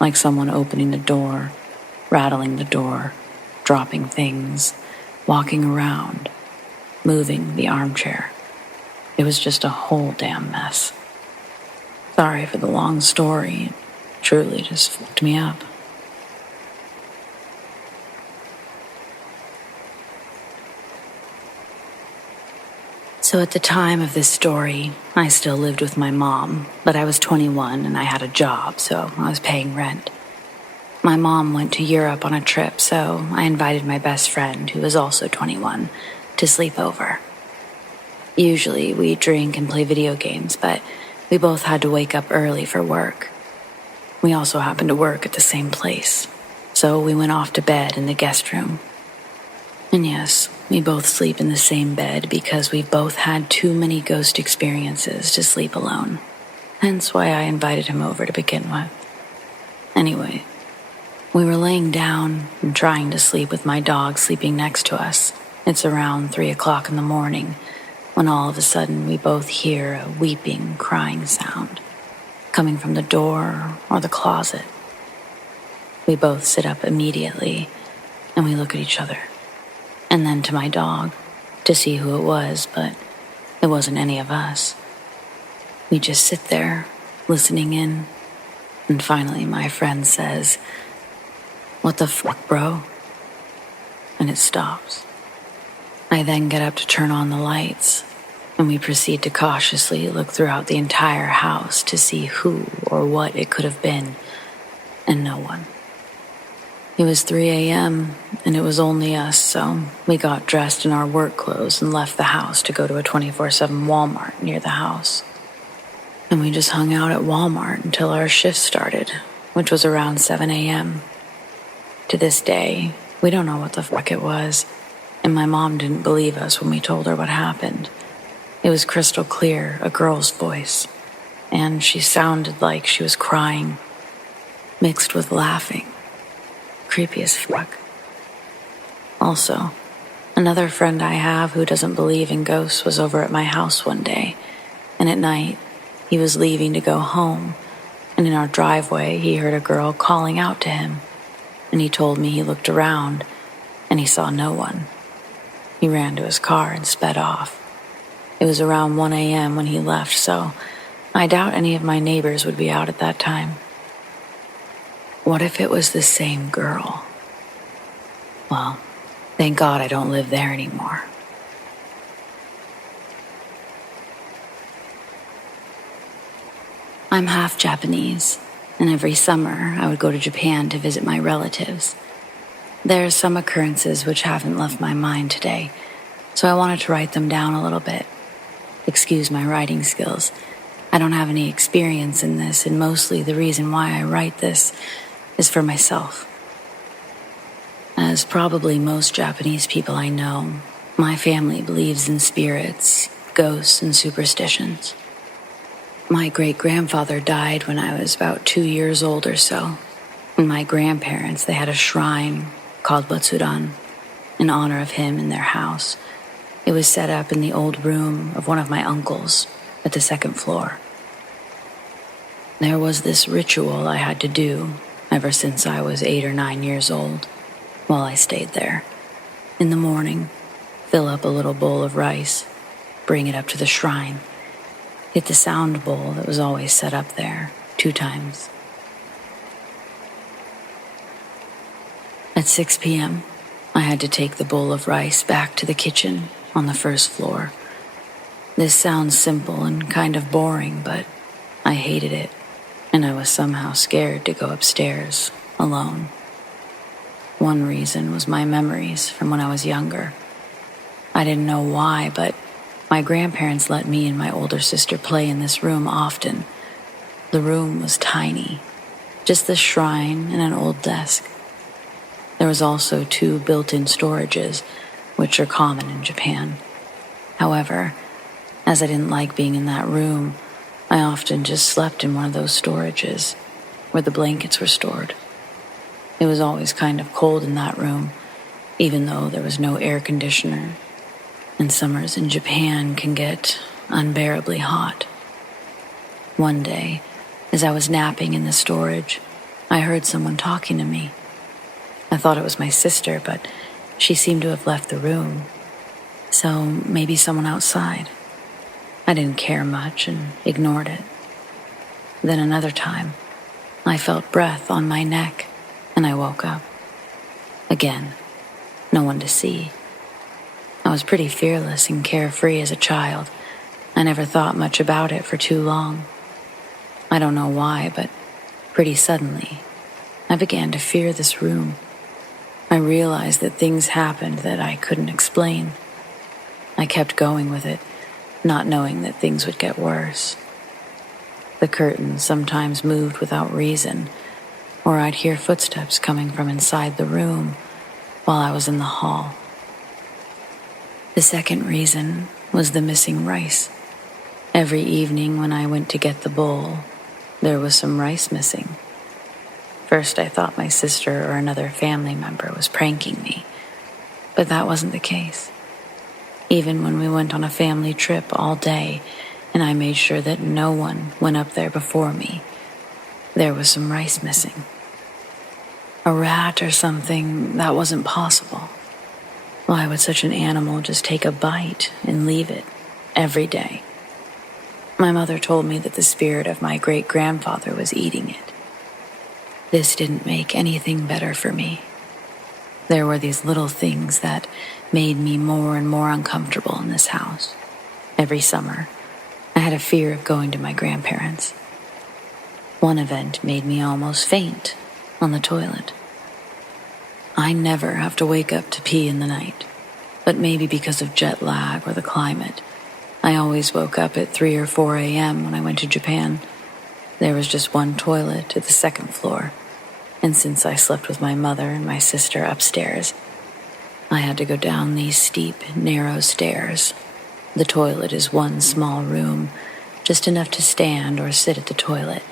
like someone opening the door, rattling the door, dropping things, walking around, moving the armchair. It was just a whole damn mess. Sorry for the long story. It truly just fucked me up. So at the time of this story, I still lived with my mom, but I was 21 and I had a job, so I was paying rent. My mom went to Europe on a trip, so I invited my best friend, who was also 21, to sleep over. Usually we drink and play video games, but we both had to wake up early for work. We also happened to work at the same place, so we went off to bed in the guest room. And yes, we both sleep in the same bed because we both had too many ghost experiences to sleep alone. Hence why I invited him over to begin with. Anyway, we were laying down and trying to sleep with my dog sleeping next to us. It's around 3 o'clock in the morning when all of a sudden we both hear a weeping, crying sound coming from the door or the closet. We both sit up immediately and we look at each other. And then to my dog, to see who it was, but it wasn't any of us. We just sit there, listening in, and finally my friend says, "What the fuck, bro?" And it stops. I then get up to turn on the lights, and we proceed to cautiously look throughout the entire house to see who or what it could have been, and no one. It was 3 a.m., and it was only us, so we got dressed in our work clothes and left the house to go to a 24/7 Walmart near the house. And we just hung out at Walmart until our shift started, which was around 7 a.m. To this day, we don't know what the fuck it was, and my mom didn't believe us when we told her what happened. It was crystal clear, a girl's voice, and she sounded like she was crying, mixed with laughing. Creepy as fuck. Also, another friend I have who doesn't believe in ghosts was over at my house one day, and at night, he was leaving to go home, and in our driveway, he heard a girl calling out to him, and he told me he looked around, and he saw no one. He ran to his car and sped off. It was around 1 a.m. when he left, so I doubt any of my neighbors would be out at that time. What if it was the same girl? Well, thank God I don't live there anymore. I'm half Japanese, and every summer I would go to Japan to visit my relatives. There are some occurrences which haven't left my mind today, so I wanted to write them down a little bit. Excuse my writing skills. I don't have any experience in this, and mostly the reason why I write this is for myself. As probably most Japanese people I know, my family believes in spirits, ghosts, and superstitions. My great-grandfather died when I was about 2 years old or so, and my grandparents, they had a shrine called Botsudan in honor of him in their house. It was set up in the old room of one of my uncles at the second floor. There was this ritual I had to do ever since I was 8 or 9 years old, while I stayed there. In the morning, fill up a little bowl of rice, bring it up to the shrine, hit the sound bowl that was always set up there 2 times. At 6 p.m., I had to take the bowl of rice back to the kitchen on the first floor. This sounds simple and kind of boring, but I hated it, and I was somehow scared to go upstairs alone. One reason was my memories from when I was younger. I didn't know why, but my grandparents let me and my older sister play in this room often. The room was tiny, just the shrine and an old desk. There was also 2 built-in storages, which are common in Japan. However, as I didn't like being in that room, I often just slept in one of those storages, where the blankets were stored. It was always kind of cold in that room, even though there was no air conditioner, and summers in Japan can get unbearably hot. One day, as I was napping in the storage, I heard someone talking to me. I thought it was my sister, but she seemed to have left the room, so maybe someone outside. I didn't care much and ignored it. Then another time, I felt breath on my neck, and I woke up. Again, no one to see. I was pretty fearless and carefree as a child. I never thought much about it for too long. I don't know why, but pretty suddenly, I began to fear this room. I realized that things happened that I couldn't explain. I kept going with it, not knowing that things would get worse. The curtains sometimes moved without reason, or I'd hear footsteps coming from inside the room while I was in the hall. The second reason was the missing rice. Every evening when I went to get the bowl, there was some rice missing. First, I thought my sister or another family member was pranking me, but that wasn't the case. Even when we went on a family trip all day, and I made sure that no one went up there before me, there was some rice missing. A rat or something, that wasn't possible. Why would such an animal just take a bite and leave it every day? My mother told me that the spirit of my great-grandfather was eating it. This didn't make anything better for me. There were these little things that made me more and more uncomfortable in this house. Every summer, I had a fear of going to my grandparents'. One event made me almost faint on the toilet. I never have to wake up to pee in the night, but maybe because of jet lag or the climate, I always woke up at 3 or 4 a.m. when I went to Japan. There was just one toilet at the second floor, and since I slept with my mother and my sister upstairs, I had to go down these steep, narrow stairs. The toilet is one small room, just enough to stand or sit at the toilet.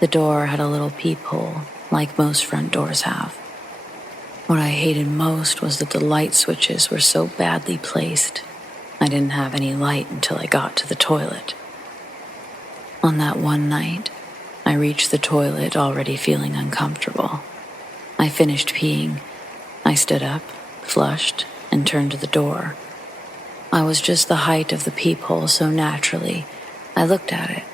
The door had a little peephole, like most front doors have. What I hated most was that the light switches were so badly placed. I didn't have any light until I got to the toilet. On that one night, I reached the toilet already feeling uncomfortable. I finished peeing. I stood up, flushed, and turned to the door. I was just the height of the peephole, so naturally, I looked at it.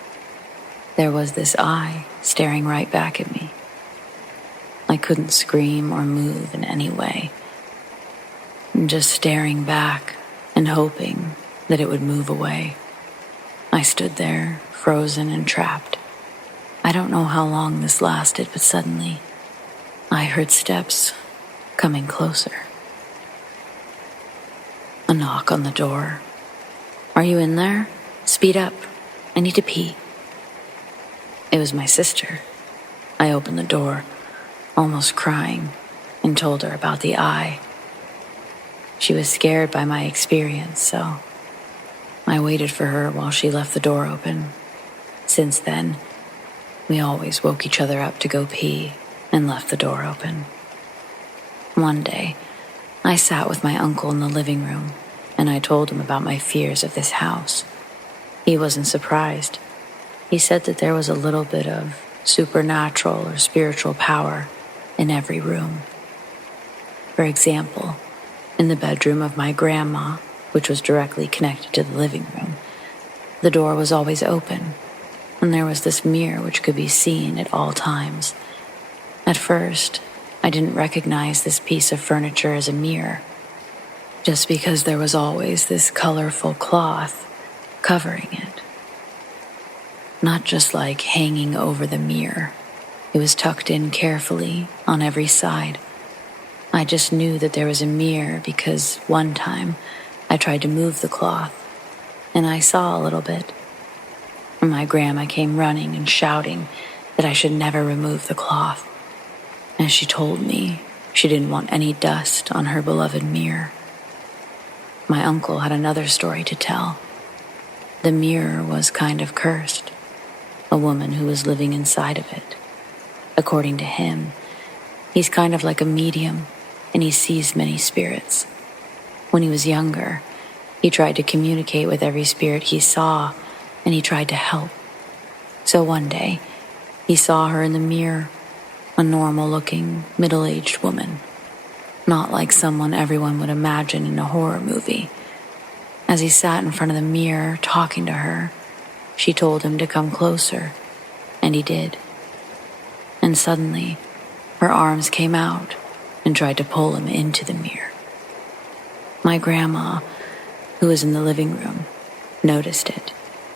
There was this eye staring right back at me. I couldn't scream or move in any way. Just staring back and hoping that it would move away. I stood there, frozen and trapped. I don't know how long this lasted, but suddenly, I heard steps coming closer. A knock on the door. "Are you in there? Speed up. I need to pee." It was my sister. I opened the door, almost crying, and told her about the eye. She was scared by my experience, so I waited for her while she left the door open. Since then, we always woke each other up to go pee and left the door open. One day, I sat with my uncle in the living room, and I told him about my fears of this house. He wasn't surprised. He said that there was a little bit of supernatural or spiritual power in every room. For example, in the bedroom of my grandma, which was directly connected to the living room, the door was always open, and there was this mirror which could be seen at all times. At first, I didn't recognize this piece of furniture as a mirror, just because there was always this colorful cloth covering it. Not just like hanging over the mirror. It was tucked in carefully on every side. I just knew that there was a mirror because one time I tried to move the cloth, and I saw a little bit. My grandma came running and shouting that I should never remove the cloth, and she told me she didn't want any dust on her beloved mirror. My uncle had another story to tell. The mirror was kind of cursed, a woman who was living inside of it. According to him, he's kind of like a medium, and he sees many spirits. When he was younger, he tried to communicate with every spirit he saw, and he tried to help. So one day, he saw her in the mirror, a normal-looking, middle-aged woman, not like someone everyone would imagine in a horror movie. As he sat in front of the mirror talking to her, she told him to come closer, and he did. And suddenly, her arms came out and tried to pull him into the mirror. My grandma, who was in the living room, noticed it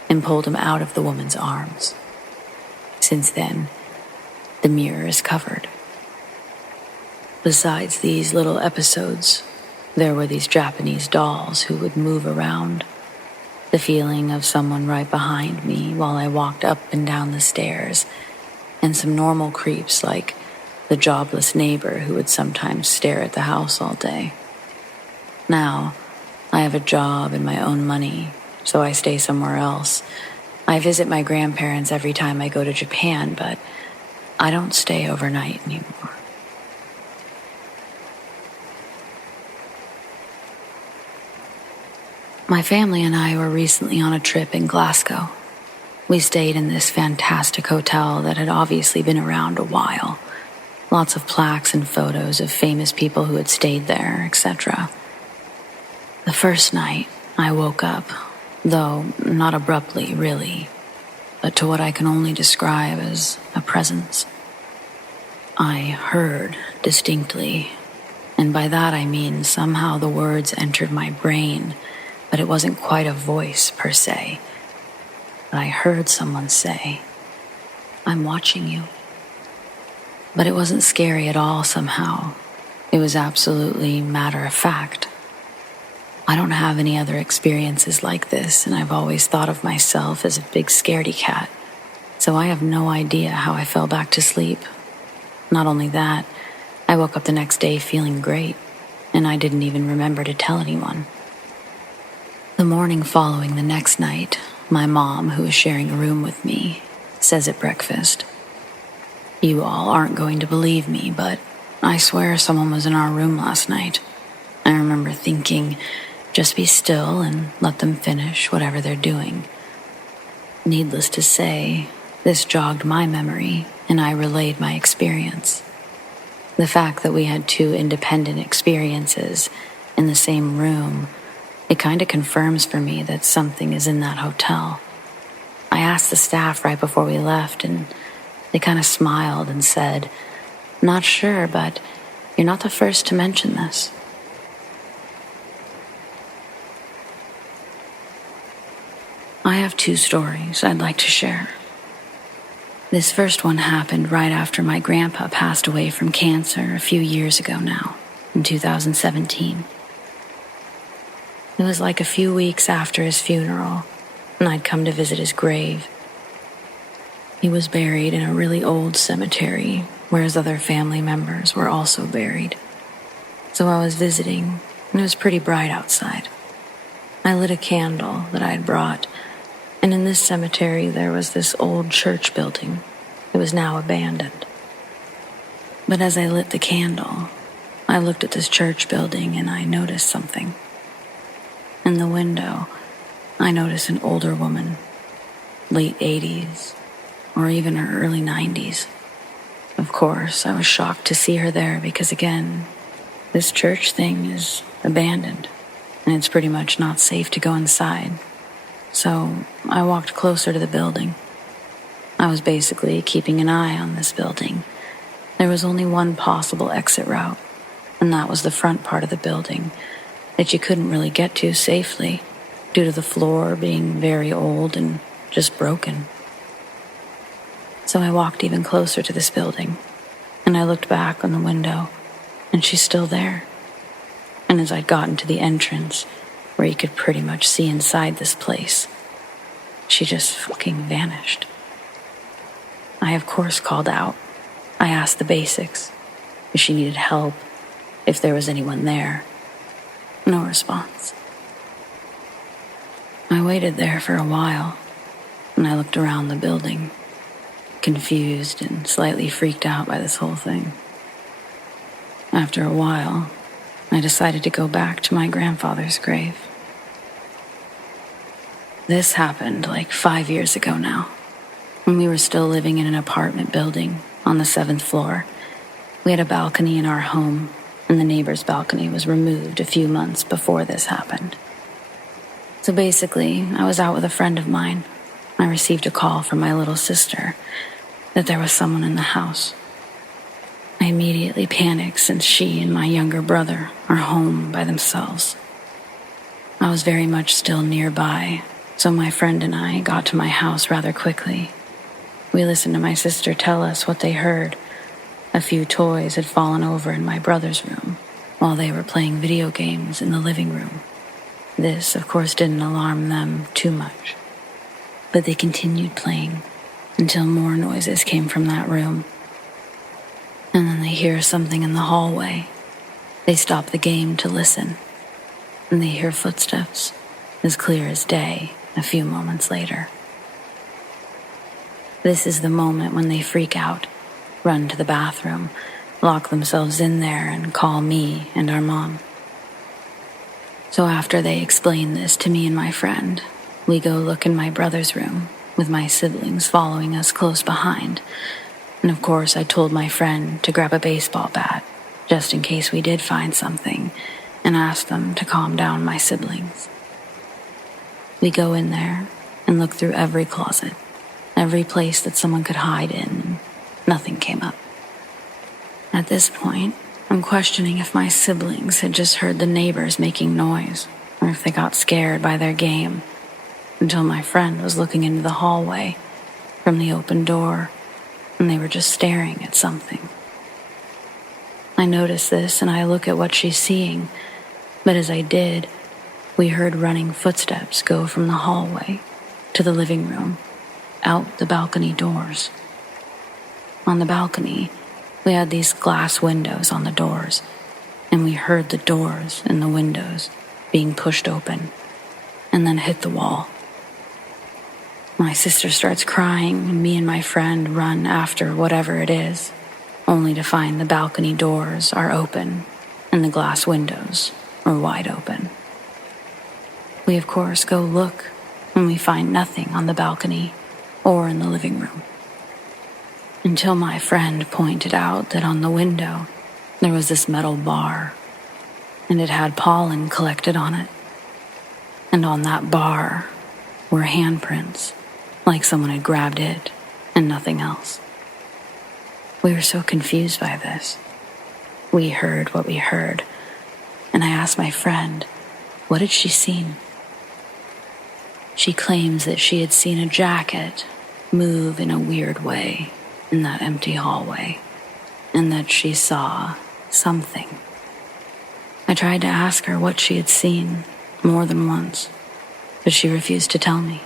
and pulled him out of the woman's arms. Since then, the mirror is covered. Besides these little episodes, there were these Japanese dolls who would move around. The feeling of someone right behind me while I walked up and down the stairs, and some normal creeps like the jobless neighbor who would sometimes stare at the house all day. Now, I have a job and my own money, so I stay somewhere else. I visit my grandparents every time I go to Japan, but I don't stay overnight anymore. My family and I were recently on a trip in Glasgow. We stayed in this fantastic hotel that had obviously been around a while. Lots of plaques and photos of famous people who had stayed there, etc. The first night, I woke up, though not abruptly, really, but to what I can only describe as a presence. I heard distinctly, and by that I mean somehow the words entered my brain, but it wasn't quite a voice per se. But I heard someone say, "I'm watching you." But it wasn't scary at all somehow. It was absolutely matter of fact. I don't have any other experiences like this, and I've always thought of myself as a big scaredy cat, so I have no idea how I fell back to sleep. Not only that, I woke up the next day feeling great, and I didn't even remember to tell anyone. The morning following the next night, my mom, who was sharing a room with me, says at breakfast, "You all aren't going to believe me, but I swear someone was in our room last night." I remember thinking, just be still and let them finish whatever they're doing. Needless to say, this jogged my memory, and I relayed my experience. The fact that we had two independent experiences in the same room, it kind of confirms for me that something is in that hotel. I asked the staff right before we left, and they kind of smiled and said, "Not sure, but you're not the first to mention this." I have two stories I'd like to share. This first one happened right after my grandpa passed away from cancer a few years ago now, in 2017. It was like a few weeks after his funeral, and I'd come to visit his grave. He was buried in a really old cemetery where his other family members were also buried. So I was visiting, and it was pretty bright outside. I lit a candle that I had brought, and in this cemetery there was this old church building. It was now abandoned. But as I lit the candle, I looked at this church building and I noticed something. In the window, I noticed an older woman, late 80s, or even her early 90s. Of course, I was shocked to see her there because, again, this church thing is abandoned, and it's pretty much not safe to go inside. So I walked closer to the building. I was basically keeping an eye on this building. There was only one possible exit route, and that was the front part of the building that you couldn't really get to safely due to the floor being very old and just broken. So I walked even closer to this building, and I looked back on the window, and she's still there. And as I'd gotten to the entrance, where you could pretty much see inside this place, she just fucking vanished. I, of course, called out. I asked the basics, if she needed help, if there was anyone there. No response. I waited there for a while, and I looked around the building, confused and slightly freaked out by this whole thing. After a while, I decided to go back to my grandfather's grave. This happened like 5 years ago now, when we were still living in an apartment building on the 7th floor. We had a balcony in our home, and the neighbor's balcony was removed a few months before this happened. So basically, I was out with a friend of mine. I received a call from my little sister that there was someone in the house. I immediately panicked since she and my younger brother are home by themselves. I was very much still nearby, so my friend and I got to my house rather quickly. We listened to my sister tell us what they heard. A few toys had fallen over in my brother's room while they were playing video games in the living room. This, of course, didn't alarm them too much, but they continued playing until more noises came from that room. And then they hear something in the hallway. They stop the game to listen, and they hear footsteps as clear as day a few moments later. This is the moment when they freak out, run to the bathroom, lock themselves in there, and call me and our mom. So after they explain this to me and my friend, we go look in my brother's room, with my siblings following us close behind. And of course, I told my friend to grab a baseball bat, just in case we did find something, and asked them to calm down my siblings. We go in there and look through every closet, every place that someone could hide in, and nothing came up. At this point, I'm questioning if my siblings had just heard the neighbors making noise, or if they got scared by their game, until my friend was looking into the hallway from the open door, and they were just staring at something. I notice this and I look at what she's seeing, but as I did, we heard running footsteps go from the hallway to the living room, out the balcony doors. On the balcony, we had these glass windows on the doors, and we heard the doors and the windows being pushed open and then hit the wall. My sister starts crying, and me and my friend run after whatever it is, only to find the balcony doors are open and the glass windows are wide open. We, of course, go look, and we find nothing on the balcony or in the living room. Until my friend pointed out that on the window there was this metal bar, and it had pollen collected on it. And on that bar were handprints, like someone had grabbed it and nothing else. We were so confused by this. We heard what we heard, and I asked my friend, what had she seen? She claims that she had seen a jacket move in a weird way in that empty hallway, and that she saw something. I tried to ask her what she had seen more than once, but she refused to tell me.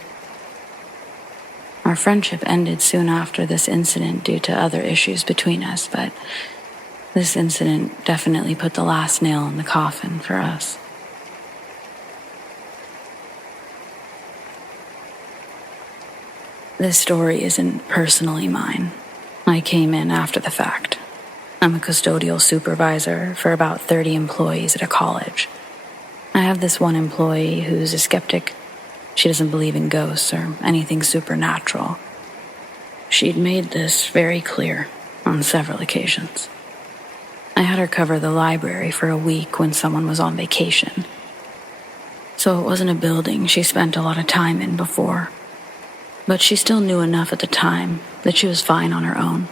Our friendship ended soon after this incident due to other issues between us, but this incident definitely put the last nail in the coffin for us. This story isn't personally mine. I came in after the fact. I'm a custodial supervisor for about 30 employees at a college. I have this one employee who's a skeptic. She doesn't believe in ghosts or anything supernatural. She'd made this very clear on several occasions. I had her cover the library for a week when someone was on vacation. So it wasn't a building she spent a lot of time in before. But she still knew enough at the time that she was fine on her own.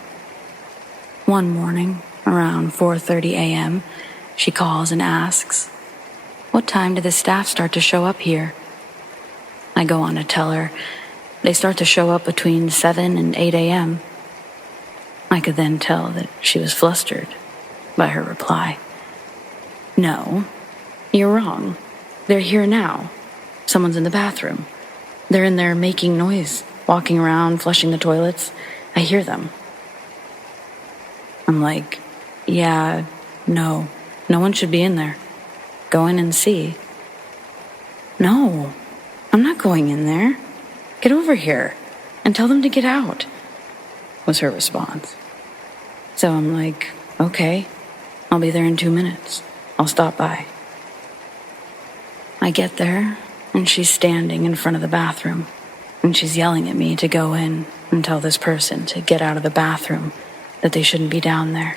One morning, around 4:30 a.m., she calls and asks, "What time do the staff start to show up here?" I go on to tell her they start to show up between 7 and 8 a.m. I could then tell that she was flustered by her reply. No, you're wrong. They're here now. Someone's in the bathroom. They're in there making noise, walking around, flushing the toilets. I hear them. I'm like, yeah, no one should be in there. Go in and see. No, I'm not going in there. Get over here and tell them to get out, was her response. So I'm like, okay, I'll be there in 2 minutes. I'll stop by. I get there, and she's standing in front of the bathroom, and she's yelling at me to go in and tell this person to get out of the bathroom, that they shouldn't be down there.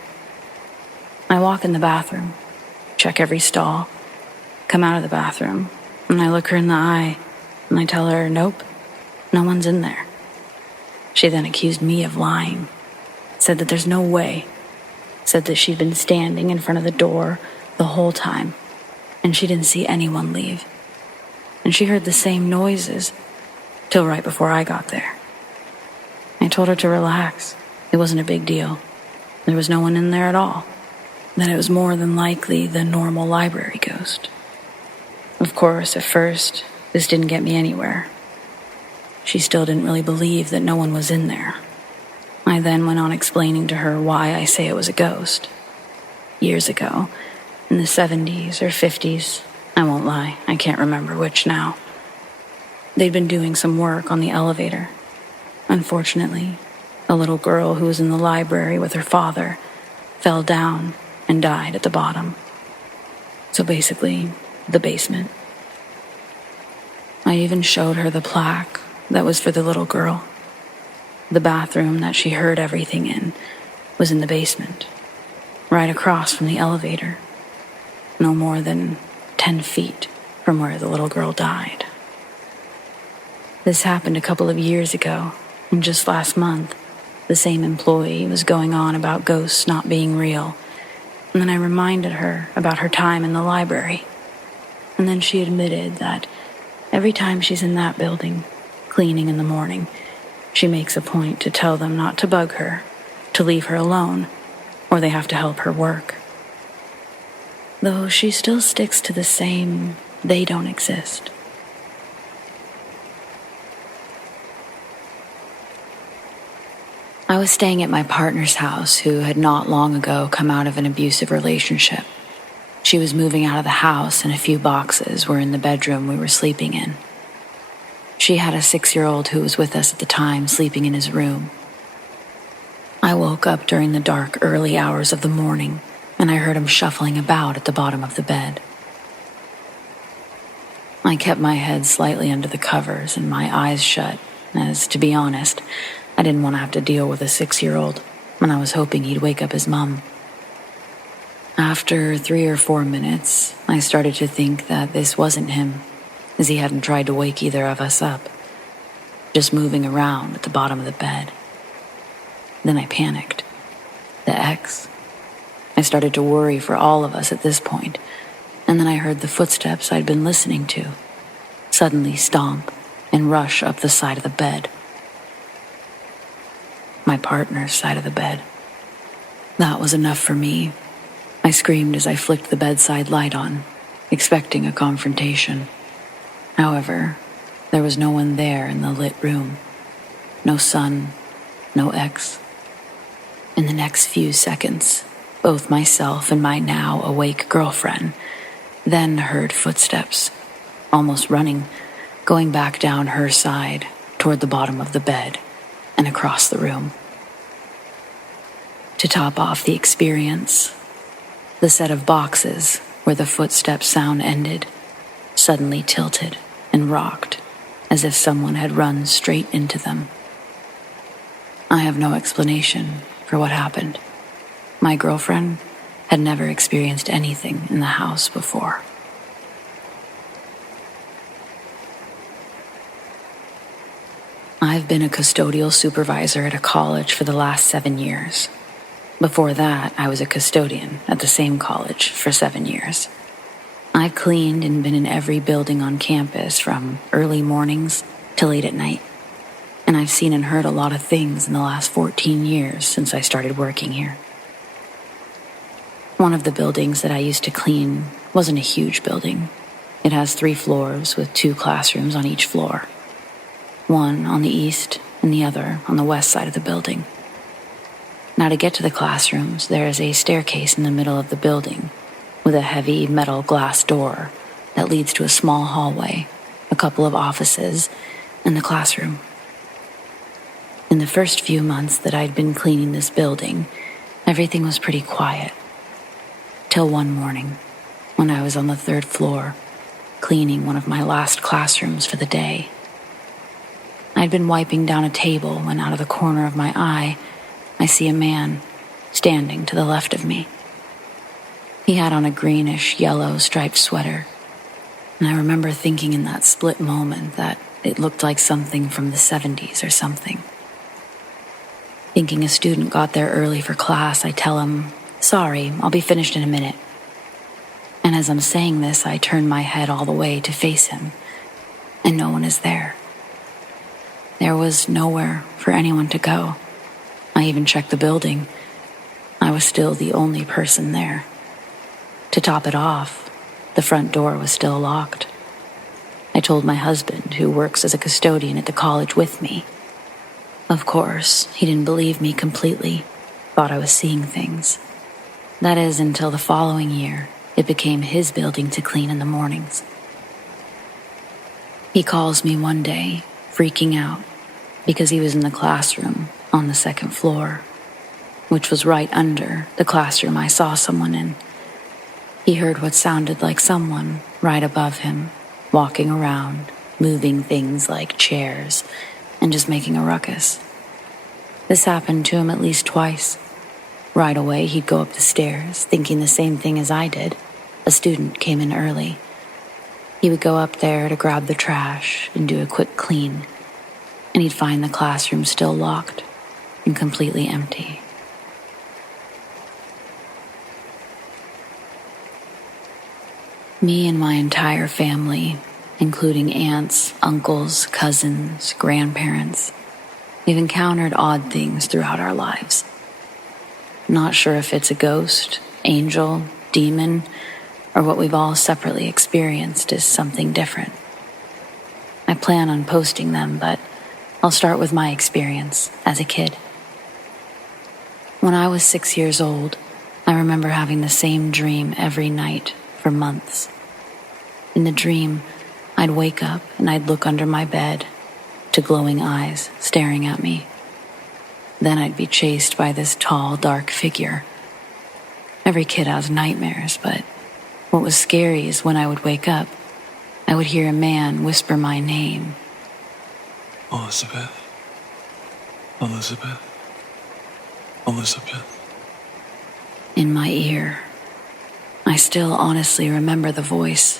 I walk in the bathroom, check every stall, come out of the bathroom, and I look her in the eye, and I tell her, nope, no one's in there. She then accused me of lying, said that there's no way, said that she'd been standing in front of the door the whole time, and she didn't see anyone leave. And she heard the same noises till right before I got there. I told her to relax. It wasn't a big deal. There was no one in there at all. That it was more than likely the normal library ghost. Of course, at first, this didn't get me anywhere. She still didn't really believe that no one was in there. I then went on explaining to her why I say it was a ghost. Years ago, in the 70s or 50s, I won't lie, I can't remember which now. They'd been doing some work on the elevator. Unfortunately, a little girl who was in the library with her father fell down and died at the bottom. So basically, the basement. I even showed her the plaque that was for the little girl. The bathroom that she heard everything in was in the basement, right across from the elevator, no more than 10 feet from where the little girl died. This happened a couple of years ago, and just last month, the same employee was going on about ghosts not being real, and then I reminded her about her time in the library, and then she admitted that every time she's in that building, cleaning in the morning, she makes a point to tell them not to bug her, to leave her alone, or they have to help her work. Though she still sticks to the same, they don't exist. I was staying at my partner's house, who had not long ago come out of an abusive relationship. She was moving out of the house, and a few boxes were in the bedroom we were sleeping in. She had a 6-year-old who was with us at the time sleeping in his room. I woke up during the dark, early hours of the morning, and I heard him shuffling about at the bottom of the bed. I kept my head slightly under the covers and my eyes shut, as, to be honest, I didn't want to have to deal with a 6-year-old, and I was hoping he'd wake up his mom. After 3 or 4 minutes, I started to think that this wasn't him, as he hadn't tried to wake either of us up, just moving around at the bottom of the bed. Then I panicked. The ex. I started to worry for all of us at this point, and then I heard the footsteps I'd been listening to suddenly stomp and rush up the side of the bed. My partner's side of the bed. That was enough for me. I screamed as I flicked the bedside light on, expecting a confrontation. However, there was no one there in the lit room. No son, no ex. In the next few seconds, both myself and my now awake girlfriend then heard footsteps, almost running, going back down her side toward the bottom of the bed and across the room. To top off the experience, the set of boxes where the footstep sound ended suddenly tilted and rocked as if someone had run straight into them. I have no explanation for what happened. My girlfriend had never experienced anything in the house before. I've been a custodial supervisor at a college for the last 7 years. Before that, I was a custodian at the same college for 7 years. I've cleaned and been in every building on campus from early mornings to late at night. And I've seen and heard a lot of things in the last 14 years since I started working here. One of the buildings that I used to clean wasn't a huge building. It has 3 floors with 2 classrooms on each floor. One on the east and the other on the west side of the building. Now, to get to the classrooms, there is a staircase in the middle of the building with a heavy metal glass door that leads to a small hallway, a couple of offices, and the classroom. In the first few months that I'd been cleaning this building, everything was pretty quiet. Till one morning, when I was on the 3rd floor, cleaning one of my last classrooms for the day. I'd been wiping down a table when out of the corner of my eye, I see a man standing to the left of me. He had on a greenish-yellow striped sweater, and I remember thinking in that split moment that it looked like something from the 70s or something. Thinking a student got there early for class, I tell him, "Sorry, I'll be finished in a minute." And as I'm saying this, I turn my head all the way to face him, and no one is there. There was nowhere for anyone to go. I even checked the building. I was still the only person there. To top it off, the front door was still locked. I told my husband, who works as a custodian at the college with me. Of course, he didn't believe me completely, thought I was seeing things. That is, until the following year, it became his building to clean in the mornings. He calls me one day, freaking out, because he was in the classroom on the 2nd floor, which was right under the classroom I saw someone in. He heard what sounded like someone right above him, walking around, moving things like chairs, and just making a ruckus. This happened to him at least twice. Right away, he'd go up the stairs, thinking the same thing as I did. A student came in early. He would go up there to grab the trash and do a quick clean, and he'd find the classroom still locked and completely empty. Me and my entire family, including aunts, uncles, cousins, grandparents, we've encountered odd things throughout our lives. Not sure if it's a ghost, angel, demon, or what we've all separately experienced is something different. I plan on posting them, but I'll start with my experience as a kid. When I was 6 years old, I remember having the same dream every night for months. In the dream, I'd wake up and I'd look under my bed to glowing eyes staring at me. Then I'd be chased by this tall, dark figure. Every kid has nightmares, but what was scary is when I would wake up, I would hear a man whisper my name. Elizabeth. Elizabeth. Elizabeth. In my ear. I still honestly remember the voice.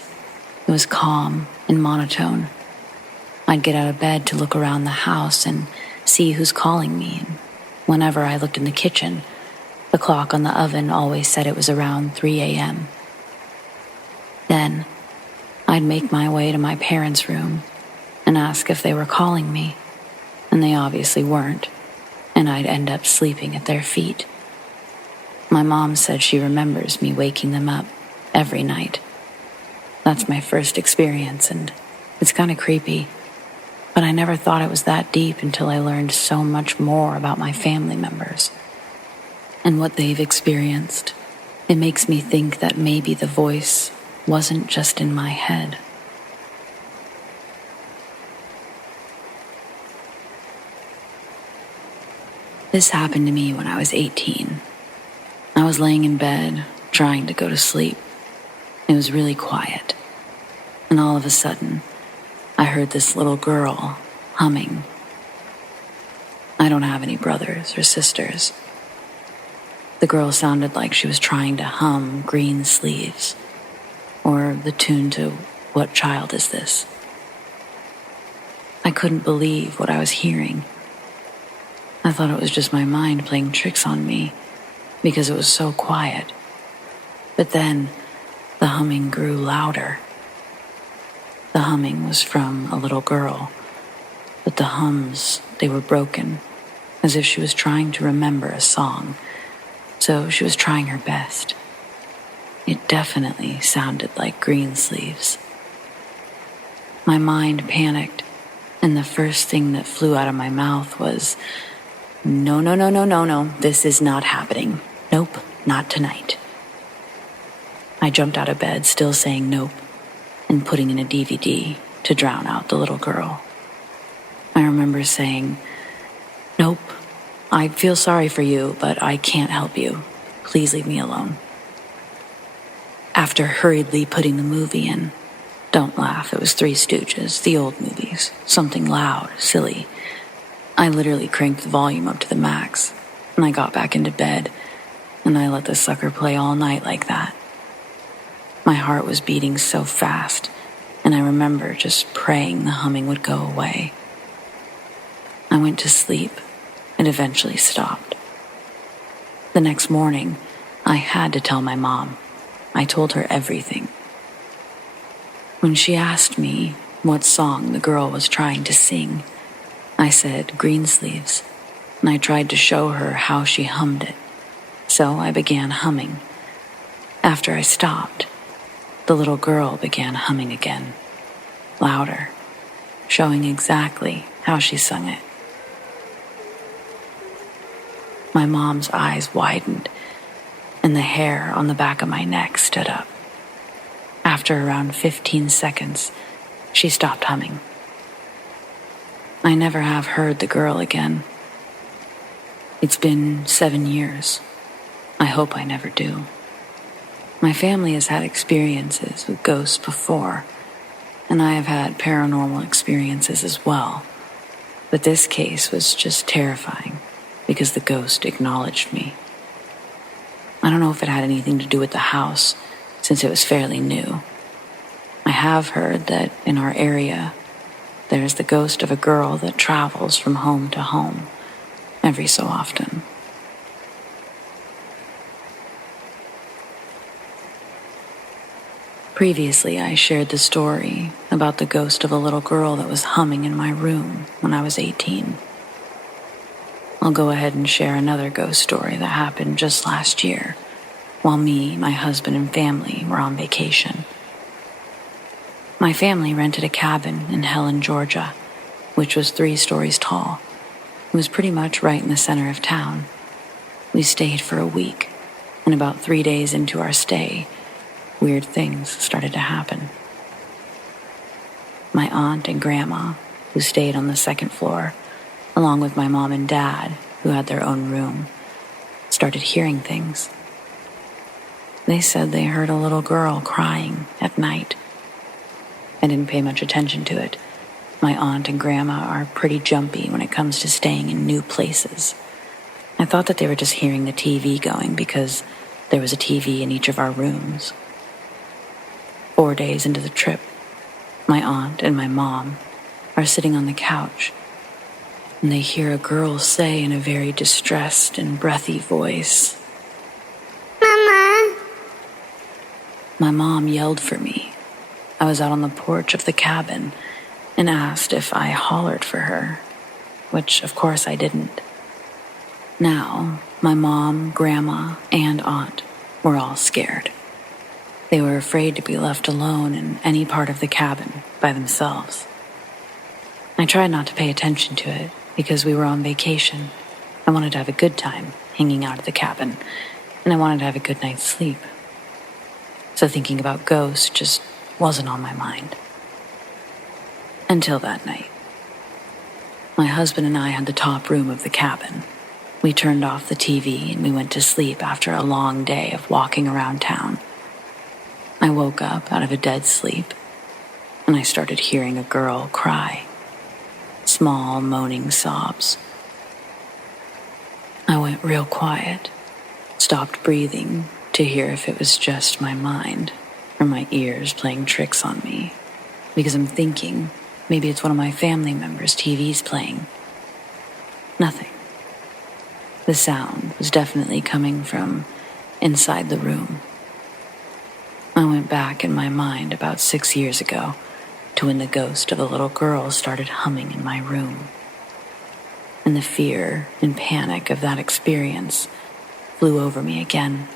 It was calm and monotone. I'd get out of bed to look around the house and see who's calling me. And whenever I looked in the kitchen, the clock on the oven always said it was around 3 a.m. Then, I'd make my way to my parents' room and ask if they were calling me, and they obviously weren't, and I'd end up sleeping at their feet. My mom said she remembers me waking them up every night. That's my first experience, and it's kind of creepy, but I never thought it was that deep until I learned so much more about my family members and what they've experienced. It makes me think that maybe the voice wasn't just in my head. This happened to me when I was 18. I was laying in bed, trying to go to sleep. It was really quiet. And all of a sudden, I heard this little girl humming. I don't have any brothers or sisters. The girl sounded like she was trying to hum Green Sleeves, or the tune to What Child Is This? I couldn't believe what I was hearing. I thought it was just my mind playing tricks on me because it was so quiet. But then the humming grew louder. The humming was from a little girl, but the hums, they were broken, as if she was trying to remember a song, so she was trying her best. It definitely sounded like Greensleeves. My mind panicked, and the first thing that flew out of my mouth was, "No, no, no, no, no, no, this is not happening. Nope, not tonight." I jumped out of bed, still saying nope, and putting in a DVD to drown out the little girl. I remember saying, "Nope, I feel sorry for you, but I can't help you. Please leave me alone." After hurriedly putting the movie in, don't laugh, it was Three Stooges, the old movies, something loud, silly. I literally cranked the volume up to the max, and I got back into bed, and I let the sucker play all night like that. My heart was beating so fast, and I remember just praying the humming would go away. I went to sleep. It eventually stopped. The next morning, I had to tell my mom. I told her everything. When she asked me what song the girl was trying to sing, I said Greensleeves, and I tried to show her how she hummed it. So I began humming. After I stopped, the little girl began humming again, louder, showing exactly how she sung it. My mom's eyes widened, and the hair on the back of my neck stood up. After around 15 seconds, she stopped humming. I never have heard the girl again. It's been 7 years. I hope I never do. My family has had experiences with ghosts before, and I have had paranormal experiences as well. But this case was just terrifying because the ghost acknowledged me. I don't know if it had anything to do with the house, since it was fairly new. I have heard that in our area, there's the ghost of a girl that travels from home to home every so often. Previously, I shared the story about the ghost of a little girl that was humming in my room when I was 18. I'll go ahead and share another ghost story that happened just last year, while me, my husband, and family were on vacation. My family rented a cabin in Helen, Georgia, which was 3 stories tall. It was pretty much right in the center of town. We stayed for a week, and about 3 days into our stay, weird things started to happen. My aunt and grandma, who stayed on the 2nd floor, along with my mom and dad, who had their own room, started hearing things. They said they heard a little girl crying at night. I didn't pay much attention to it. My aunt and grandma are pretty jumpy when it comes to staying in new places. I thought that they were just hearing the TV going because there was a TV in each of our rooms. 4 days into the trip, my aunt and my mom are sitting on the couch, and they hear a girl say in a very distressed and breathy voice, "Mama." My mom yelled for me. I was out on the porch of the cabin and asked if I hollered for her, which of course I didn't. Now, my mom, grandma, and aunt were all scared. They were afraid to be left alone in any part of the cabin by themselves. I tried not to pay attention to it because we were on vacation. I wanted to have a good time hanging out at the cabin, and I wanted to have a good night's sleep. So thinking about ghosts just wasn't on my mind. Until that night. My husband and I had the top room of the cabin. We turned off the TV and we went to sleep after a long day of walking around town. I woke up out of a dead sleep, and I started hearing a girl cry. Small, moaning sobs. I went real quiet, stopped breathing to hear if it was just my mind or my ears playing tricks on me, because I'm thinking maybe it's one of my family members' TVs playing. Nothing. The sound was definitely coming from inside the room. I went back in my mind about 6 years ago to when the ghost of a little girl started humming in my room. And the fear and panic of that experience flew over me again.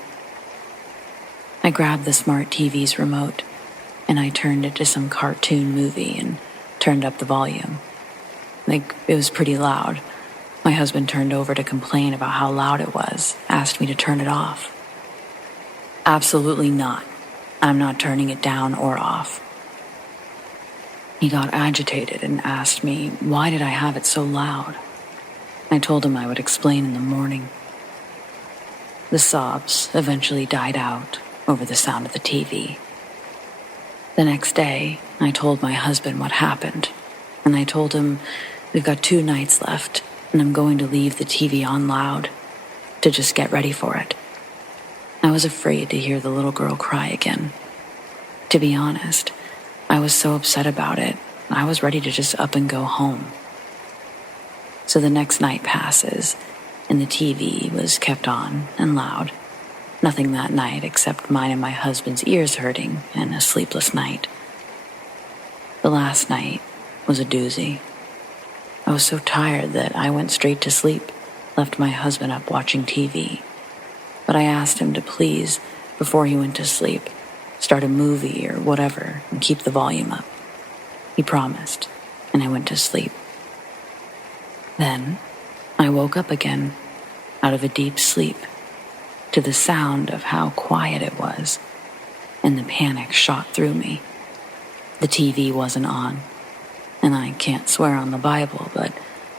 I grabbed the smart TV's remote, and I turned it to some cartoon movie and turned up the volume. It was pretty loud. My husband turned over to complain about how loud it was, asked me to turn it off. Absolutely not. I'm not turning it down or off. He got agitated and asked me, why did I have it so loud? I told him I would explain in the morning. The sobs eventually died out over the sound of the TV. The next day, I told my husband what happened, and I told him we've got 2 nights left, and I'm going to leave the TV on loud to just get ready for it. I was afraid to hear the little girl cry again. To be honest, I was so upset about it, I was ready to just up and go home. So the next night passes, and the TV was kept on and loud. Nothing that night except mine and my husband's ears hurting and a sleepless night. The last night was a doozy. I was so tired that I went straight to sleep, left my husband up watching TV. But I asked him to please, before he went to sleep, start a movie or whatever and keep the volume up. He promised, and I went to sleep. Then I woke up again out of a deep sleep to the sound of how quiet it was, and the panic shot through me. The TV wasn't on, and I can't swear on the Bible, but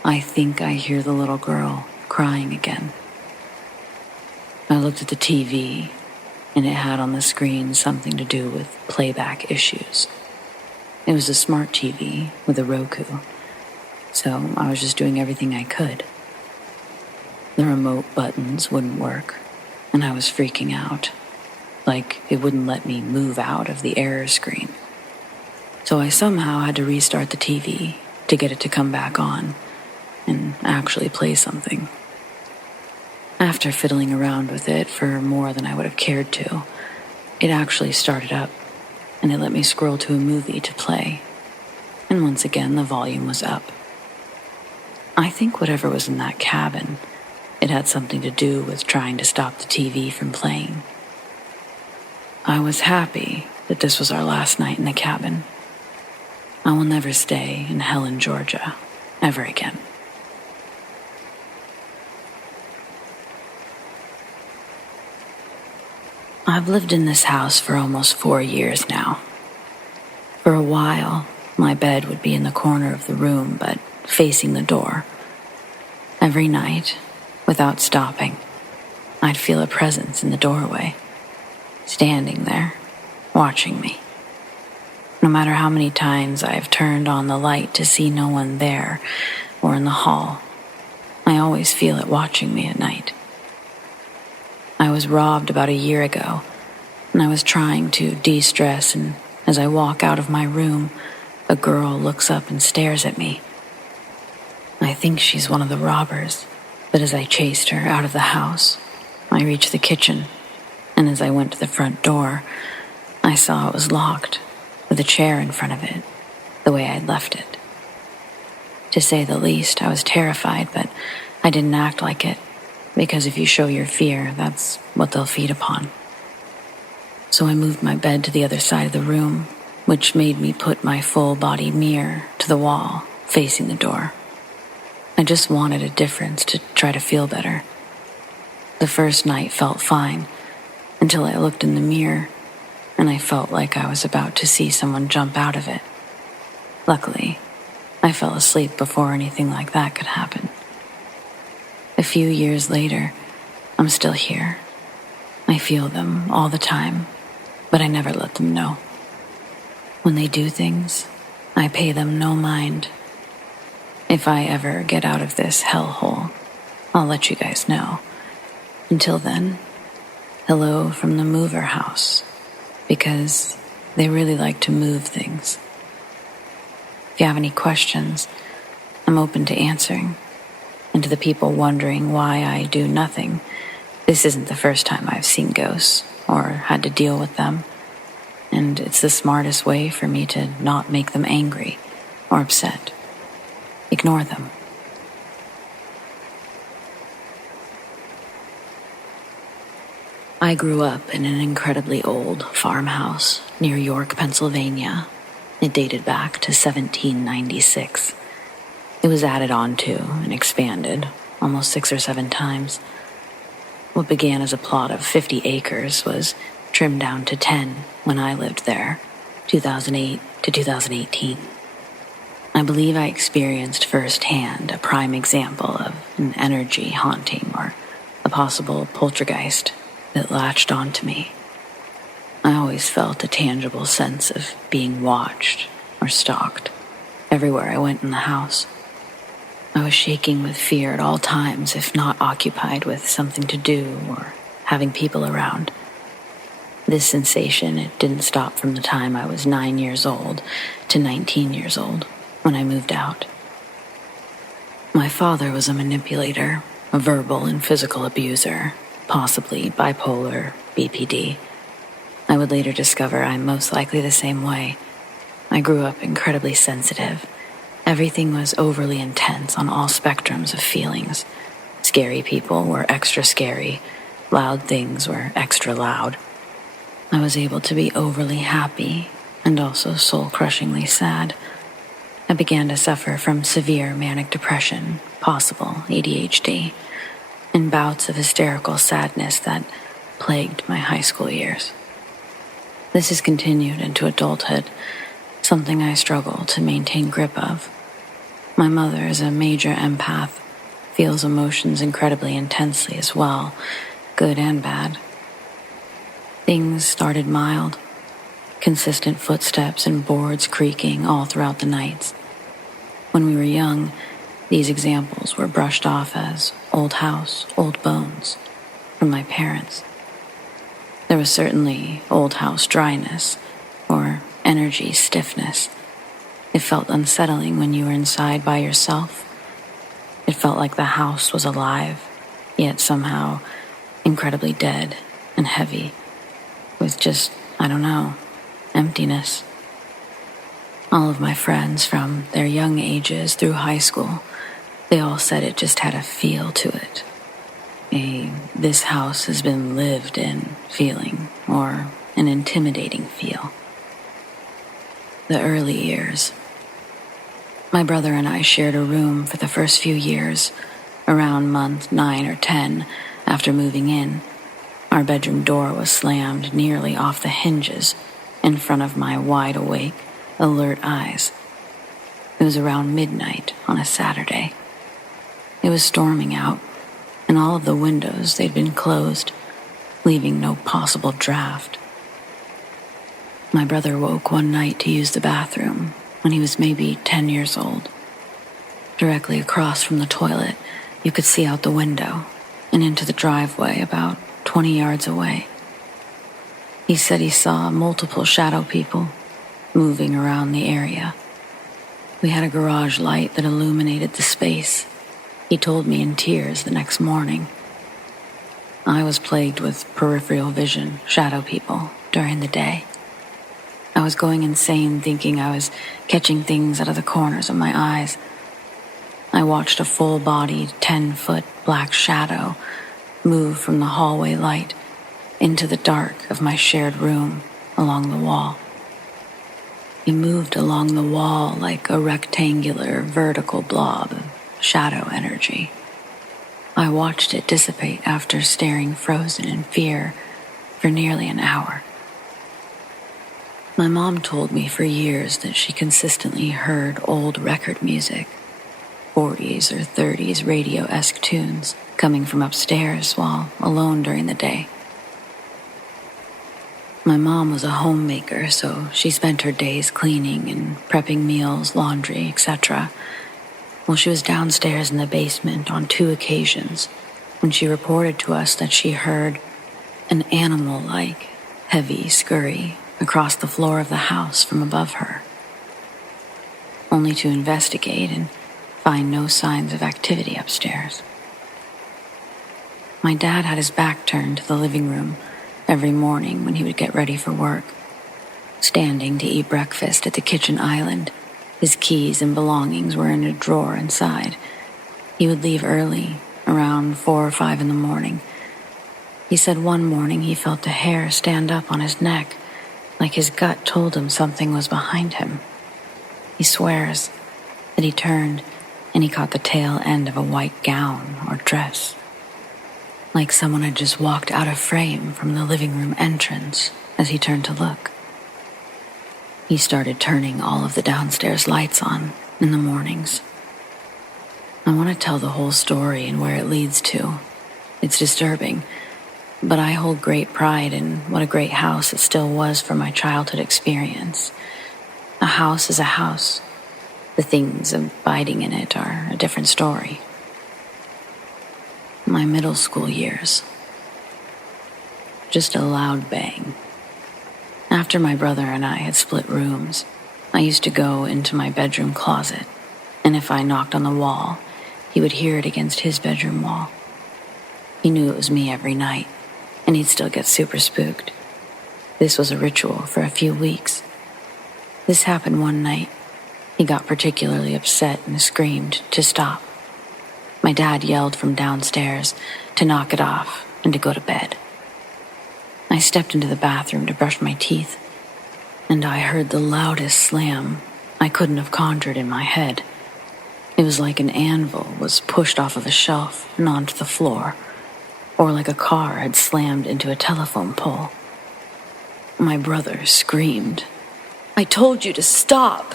I think I hear the little girl crying again. I looked at the TV, and it had on the screen something to do with playback issues. It was a smart TV with a Roku, so I was just doing everything I could. The remote buttons wouldn't work, and I was freaking out, like it wouldn't let me move out of the error screen. So I somehow had to restart the TV to get it to come back on and actually play something. After fiddling around with it for more than I would have cared to, it actually started up, and it let me scroll to a movie to play. And once again, the volume was up. I think whatever was in that cabin, it had something to do with trying to stop the TV from playing. I was happy that this was our last night in the cabin. I will never stay in Helen, Georgia, ever again. I've lived in this house for almost 4 years now. For a while, my bed would be in the corner of the room, but facing the door. Every night, without stopping, I'd feel a presence in the doorway, standing there, watching me. No matter how many times I've turned on the light to see no one there or in the hall, I always feel it watching me at night. I was robbed about a year ago, and I was trying to de-stress, and as I walk out of my room, a girl looks up and stares at me. I think she's one of the robbers, but as I chased her out of the house, I reached the kitchen, and as I went to the front door, I saw it was locked, with a chair in front of it, the way I'd left it. To say the least, I was terrified, but I didn't act like it, because if you show your fear, that's what they'll feed upon. So I moved my bed to the other side of the room, which made me put my full-body mirror to the wall, facing the door. I just wanted a difference to try to feel better. The first night felt fine, until I looked in the mirror, and I felt like I was about to see someone jump out of it. Luckily, I fell asleep before anything like that could happen. A few years later, I'm still here. I feel them all the time, but I never let them know. When they do things, I pay them no mind. If I ever get out of this hellhole, I'll let you guys know. Until then, hello from the mover house, because they really like to move things. If you have any questions, I'm open to answering. And to the people wondering why I do nothing, this isn't the first time I've seen ghosts or had to deal with them. And it's the smartest way for me to not make them angry or upset. Ignore them. I grew up in an incredibly old farmhouse near York, Pennsylvania. It dated back to 1796. It was added on to and expanded almost 6 or 7 times. What began as a plot of 50 acres was trimmed down to 10 when I lived there, 2008 to 2018. I believe I experienced firsthand a prime example of an energy haunting or a possible poltergeist that latched onto me. I always felt a tangible sense of being watched or stalked everywhere I went in the house. I was shaking with fear at all times, if not occupied with something to do or having people around. This sensation, it didn't stop from the time I was 9 years old to 19 years old when I moved out. My father was a manipulator, a verbal and physical abuser, possibly bipolar, BPD. I would later discover I'm most likely the same way. I grew up incredibly sensitive. Everything was overly intense on all spectrums of feelings. Scary people were extra scary. Loud things were extra loud. I was able to be overly happy and also soul-crushingly sad. I began to suffer from severe manic depression, possible ADHD, and bouts of hysterical sadness that plagued my high school years. This has continued into adulthood, something I struggle to maintain grip of. My mother is a major empath, feels emotions incredibly intensely as well, good and bad. Things started mild, consistent footsteps and boards creaking all throughout the nights. When we were young, these examples were brushed off as old house, old bones from my parents. There was certainly old house dryness or energy stiffness. It felt unsettling when you were inside by yourself. It felt like the house was alive, yet somehow incredibly dead and heavy, with just, emptiness. All of my friends from their young ages through high school, they all said it just had a feel to it. This house has been lived in feeling, or an intimidating feel. The early years. My brother and I shared a room for the first few years. Around month 9 or 10 after moving in, our bedroom door was slammed nearly off the hinges in front of my wide-awake, alert eyes. It was around midnight on a Saturday. It was storming out, and all of the windows, they'd been closed, leaving no possible draft. My brother woke one night to use the bathroom when he was maybe 10 years old. Directly across from the toilet, you could see out the window and into the driveway about 20 yards away. He said he saw multiple shadow people moving around the area. We had a garage light that illuminated the space. He told me in tears the next morning. I was plagued with peripheral vision, shadow people, during the day. I was going insane thinking I was catching things out of the corners of my eyes. I watched a full-bodied, 10-foot black shadow move from the hallway light into the dark of my shared room along the wall. He moved along the wall like a rectangular, vertical blob of shadow energy. I watched it dissipate after staring frozen in fear for nearly an hour. My mom told me for years that she consistently heard old record music, 40s or 30s radio-esque tunes coming from upstairs while alone during the day. My mom was a homemaker, so she spent her days cleaning and prepping meals, laundry, etc. Well, she was downstairs in the basement on 2 occasions when she reported to us that she heard an animal-like, heavy scurry across the floor of the house from above her, only to investigate and find no signs of activity upstairs. My dad had his back turned to the living room every morning when he would get ready for work. Standing to eat breakfast at the kitchen island, his keys and belongings were in a drawer inside. He would leave early, around 4 or 5 in the morning. He said one morning he felt the hair stand up on his neck, like his gut told him something was behind him. He swears that he turned and he caught the tail end of a white gown or dress, like someone had just walked out of frame from the living room entrance as he turned to look. He started turning all of the downstairs lights on in the mornings. I want to tell the whole story and where it leads to. It's disturbing, but I hold great pride in what a great house it still was for my childhood experience. A house is a house. The things abiding in it are a different story. My middle school years. Just a loud bang. After my brother and I had split rooms, I used to go into my bedroom closet, and if I knocked on the wall, he would hear it against his bedroom wall. He knew it was me every night, and he'd still get super spooked. This was a ritual for a few weeks. This happened one night. He got particularly upset and screamed to stop. My dad yelled from downstairs to knock it off and to go to bed. I stepped into the bathroom to brush my teeth, and I heard the loudest slam I couldn't have conjured in my head. It was like an anvil was pushed off of a shelf and onto the floor, or like a car had slammed into a telephone pole. My brother screamed, "I told you to stop!"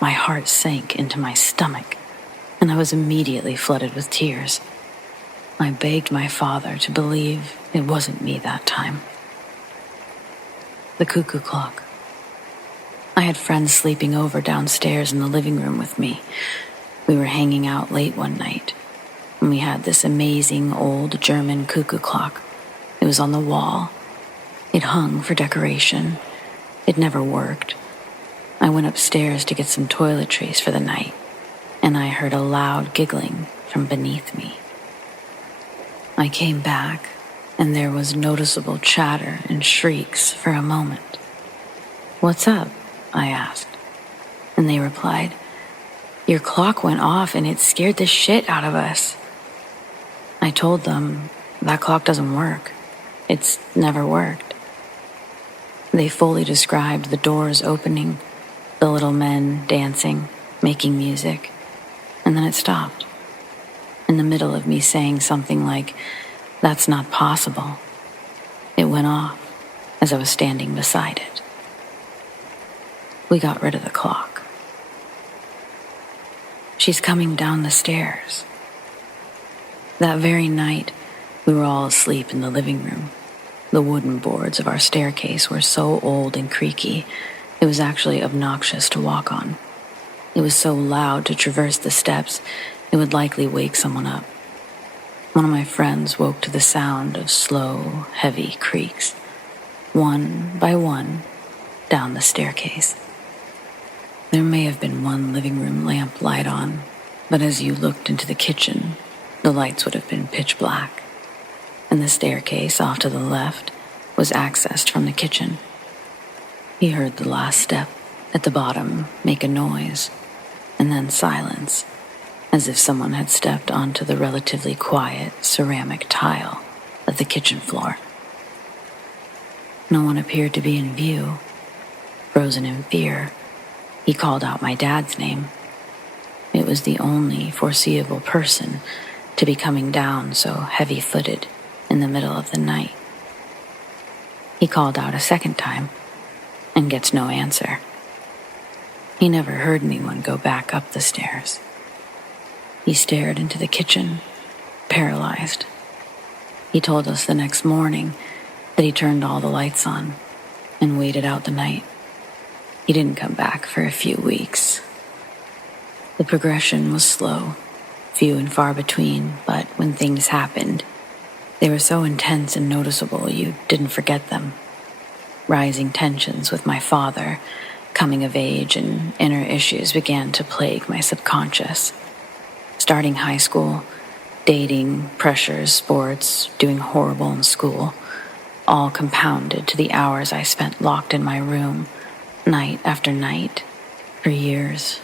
My heart sank into my stomach, and I was immediately flooded with tears. I begged my father to believe it wasn't me that time. The cuckoo clock. I had friends sleeping over downstairs in the living room with me. We were hanging out late one night, and we had this amazing old German cuckoo clock. It was on the wall. It hung for decoration. It never worked. I went upstairs to get some toiletries for the night, and I heard a loud giggling from beneath me. I came back, and there was noticeable chatter and shrieks for a moment. "What's up?" I asked, and they replied, "Your clock went off and it scared the shit out of us." I told them that clock doesn't work. It's never worked. They fully described the doors opening, the little men dancing, making music, and then it stopped. In the middle of me saying something like, "That's not possible," it went off as I was standing beside it. We got rid of the clock. She's coming down the stairs. That very night, we were all asleep in the living room. The wooden boards of our staircase were so old and creaky, it was actually obnoxious to walk on. It was so loud to traverse the steps, it would likely wake someone up. One of my friends woke to the sound of slow, heavy creaks, one by one, down the staircase. There may have been one living room lamp light on, but as you looked into the kitchen, the lights would have been pitch black, and the staircase off to the left was accessed from the kitchen. He heard the last step at the bottom make a noise, and then silence, as if someone had stepped onto the relatively quiet ceramic tile of the kitchen floor. No one appeared to be in view. Frozen in fear, he called out my dad's name. It was the only foreseeable person to be coming down so heavy-footed in the middle of the night. He called out a second time and gets no answer. He never heard anyone go back up the stairs. He stared into the kitchen, paralyzed. He told us the next morning that he turned all the lights on and waited out the night. He didn't come back for a few weeks. The progression was slow, few and far between, but when things happened, they were so intense and noticeable you didn't forget them. Rising tensions with my father, coming of age, and inner issues began to plague my subconscious. Starting high school, dating, pressures, sports, doing horrible in school, all compounded to the hours I spent locked in my room, night after night, for years,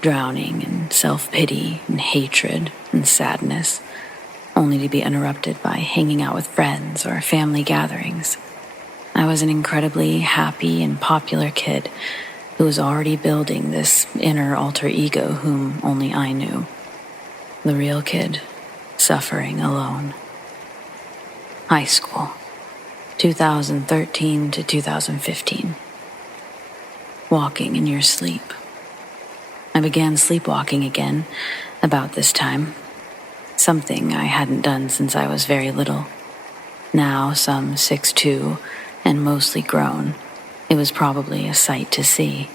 drowning in self-pity and hatred and sadness, only to be interrupted by hanging out with friends or family gatherings. I was an incredibly happy and popular kid who was already building this inner alter ego whom only I knew. The real kid, suffering alone. High school, 2013 to 2015. Walking in your sleep. I began sleepwalking again about this time, something I hadn't done since I was very little. Now, some 6'2", and mostly grown, it was probably a sight to see.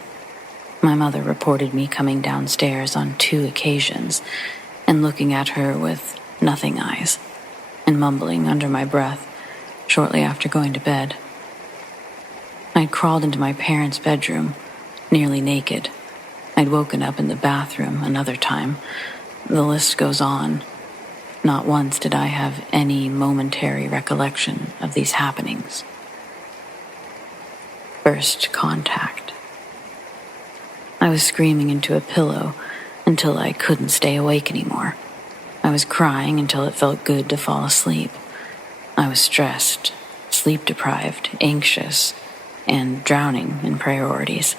My mother reported me coming downstairs on 2 occasions and looking at her with nothing eyes and mumbling under my breath shortly after going to bed. I'd crawled into my parents' bedroom, nearly naked. I'd woken up in the bathroom another time. The list goes on. Not once did I have any momentary recollection of these happenings. First contact. I was screaming into a pillow until I couldn't stay awake anymore. I was crying until it felt good to fall asleep. I was stressed, sleep-deprived, anxious, and drowning in priorities.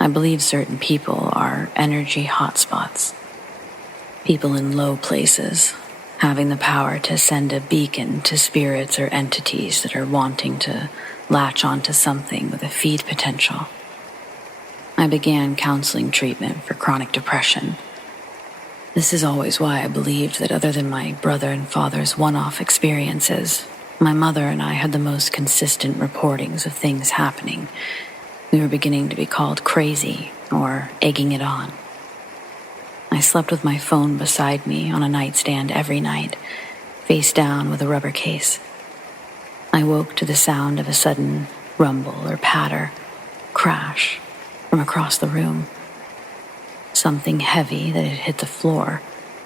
I believe certain people are energy hotspots. People in low places, having the power to send a beacon to spirits or entities that are wanting to latch onto something with a feed potential. I began counseling treatment for chronic depression. This is always why I believed that other than my brother and father's one-off experiences, my mother and I had the most consistent reportings of things happening. We were beginning to be called crazy or egging it on. I slept with my phone beside me on a nightstand every night, face down with a rubber case. I woke to the sound of a sudden rumble or patter, crash from across the room. Something heavy that had hit the floor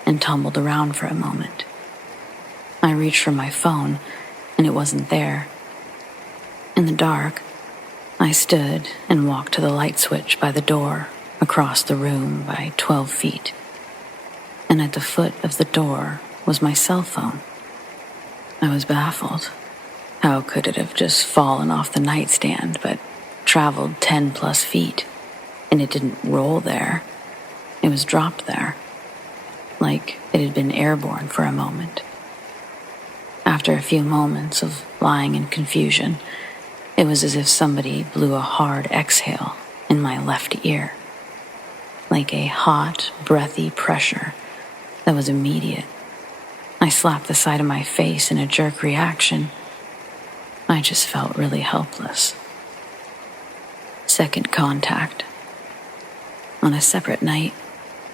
and tumbled around for a moment. I reached for my phone, and it wasn't there. In the dark, I stood and walked to the light switch by the door, across the room by 12 feet. And at the foot of the door was my cell phone. I was baffled. How could it have just fallen off the nightstand but traveled 10 plus feet? And it didn't roll there. It was dropped there, like it had been airborne for a moment. After a few moments of lying in confusion, it was as if somebody blew a hard exhale in my left ear, like a hot, breathy pressure that was immediate. I slapped the side of my face in a jerk reaction. I just felt really helpless. Second contact. On a separate night,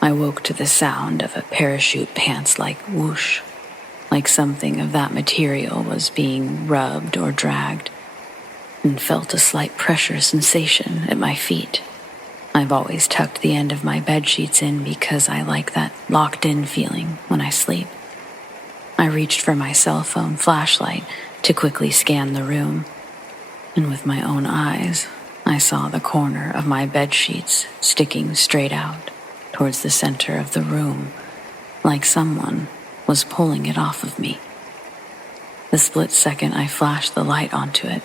I woke to the sound of a parachute pants-like whoosh, like something of that material was being rubbed or dragged, and felt a slight pressure sensation at my feet. I've always tucked the end of my bedsheets in because I like that locked-in feeling when I sleep. I reached for my cell phone flashlight to quickly scan the room, and with my own eyes, I saw the corner of my bedsheets sticking straight out towards the center of the room, like someone was pulling it off of me. The split second I flashed the light onto it,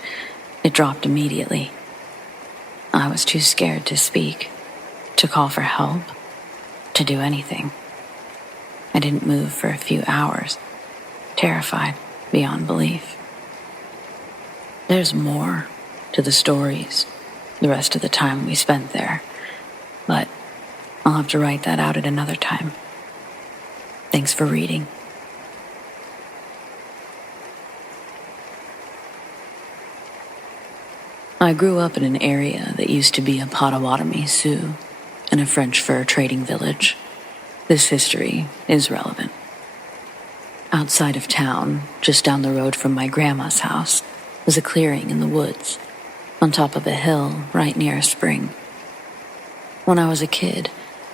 it dropped immediately. I was too scared to speak, to call for help, to do anything. I didn't move for a few hours, terrified beyond belief. There's more to the stories the rest of the time we spent there, but I'll have to write that out at another time. Thanks for reading. I grew up in an area that used to be a Potawatomi Sioux and a French fur trading village. This history is relevant. Outside of town, just down the road from my grandma's house, was a clearing in the woods, on top of a hill right near a spring. When I was a kid,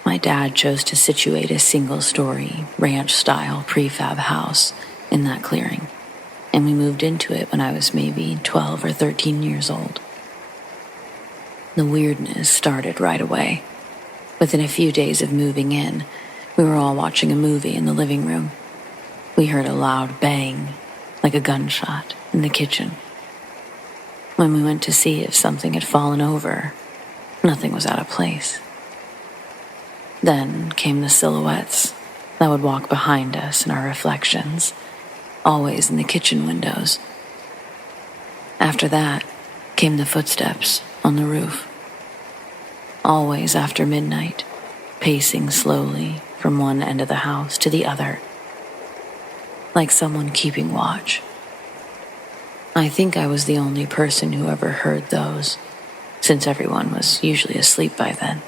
my dad chose to situate a single-story, ranch-style prefab house in that clearing, and we moved into it when I was maybe 12 or 13 years old. The weirdness started right away. Within a few days of moving in, we were all watching a movie in the living room. We heard a loud bang, like a gunshot, in the kitchen. When we went to see if something had fallen over, nothing was out of place. Then came the silhouettes that would walk behind us and our reflections, always in the kitchen windows. After that came the footsteps on the roof, always after midnight, pacing slowly from one end of the house to the other, like someone keeping watch. I think I was the only person who ever heard those, since everyone was usually asleep by then.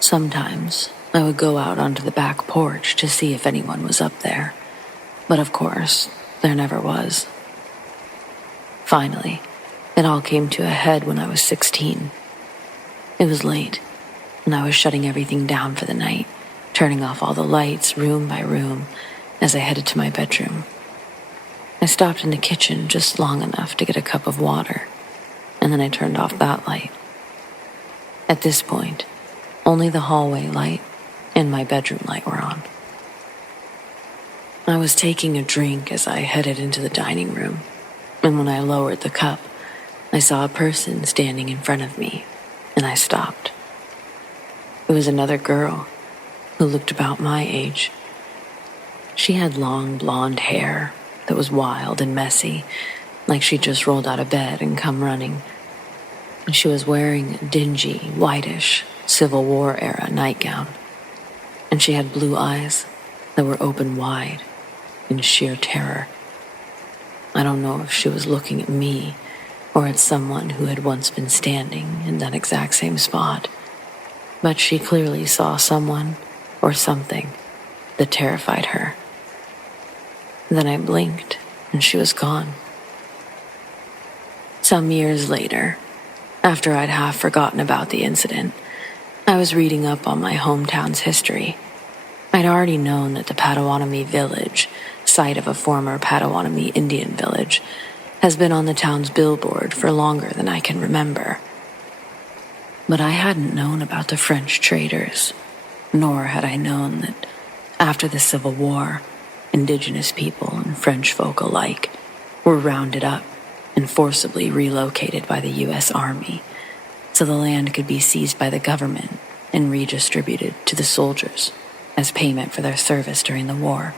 Sometimes I would go out onto the back porch to see if anyone was up there, but of course, there never was. Finally, it all came to a head when I was 16. It was late, and I was shutting everything down for the night, turning off all the lights room by room as I headed to my bedroom. I stopped in the kitchen just long enough to get a cup of water, and then I turned off that light. At this point, only the hallway light and my bedroom light were on. I was taking a drink as I headed into the dining room, and when I lowered the cup, I saw a person standing in front of me, and I stopped. It was another girl who looked about my age. She had long blonde hair that was wild and messy, like she just rolled out of bed and come running. And she was wearing a dingy, whitish, Civil War era nightgown. And she had blue eyes that were open wide in sheer terror. I don't know if she was looking at me or at someone who had once been standing in that exact same spot, but she clearly saw someone or something that terrified her. Then I blinked, and she was gone. Some years later, after I'd half forgotten about the incident, I was reading up on my hometown's history. I'd already known that the Potawatomi village, site of a former Potawatomi Indian village, has been on the town's billboard for longer than I can remember. But I hadn't known about the French traders, nor had I known that after the Civil War, Indigenous people and French folk alike were rounded up and forcibly relocated by the U.S. Army so the land could be seized by the government and redistributed to the soldiers as payment for their service during the war.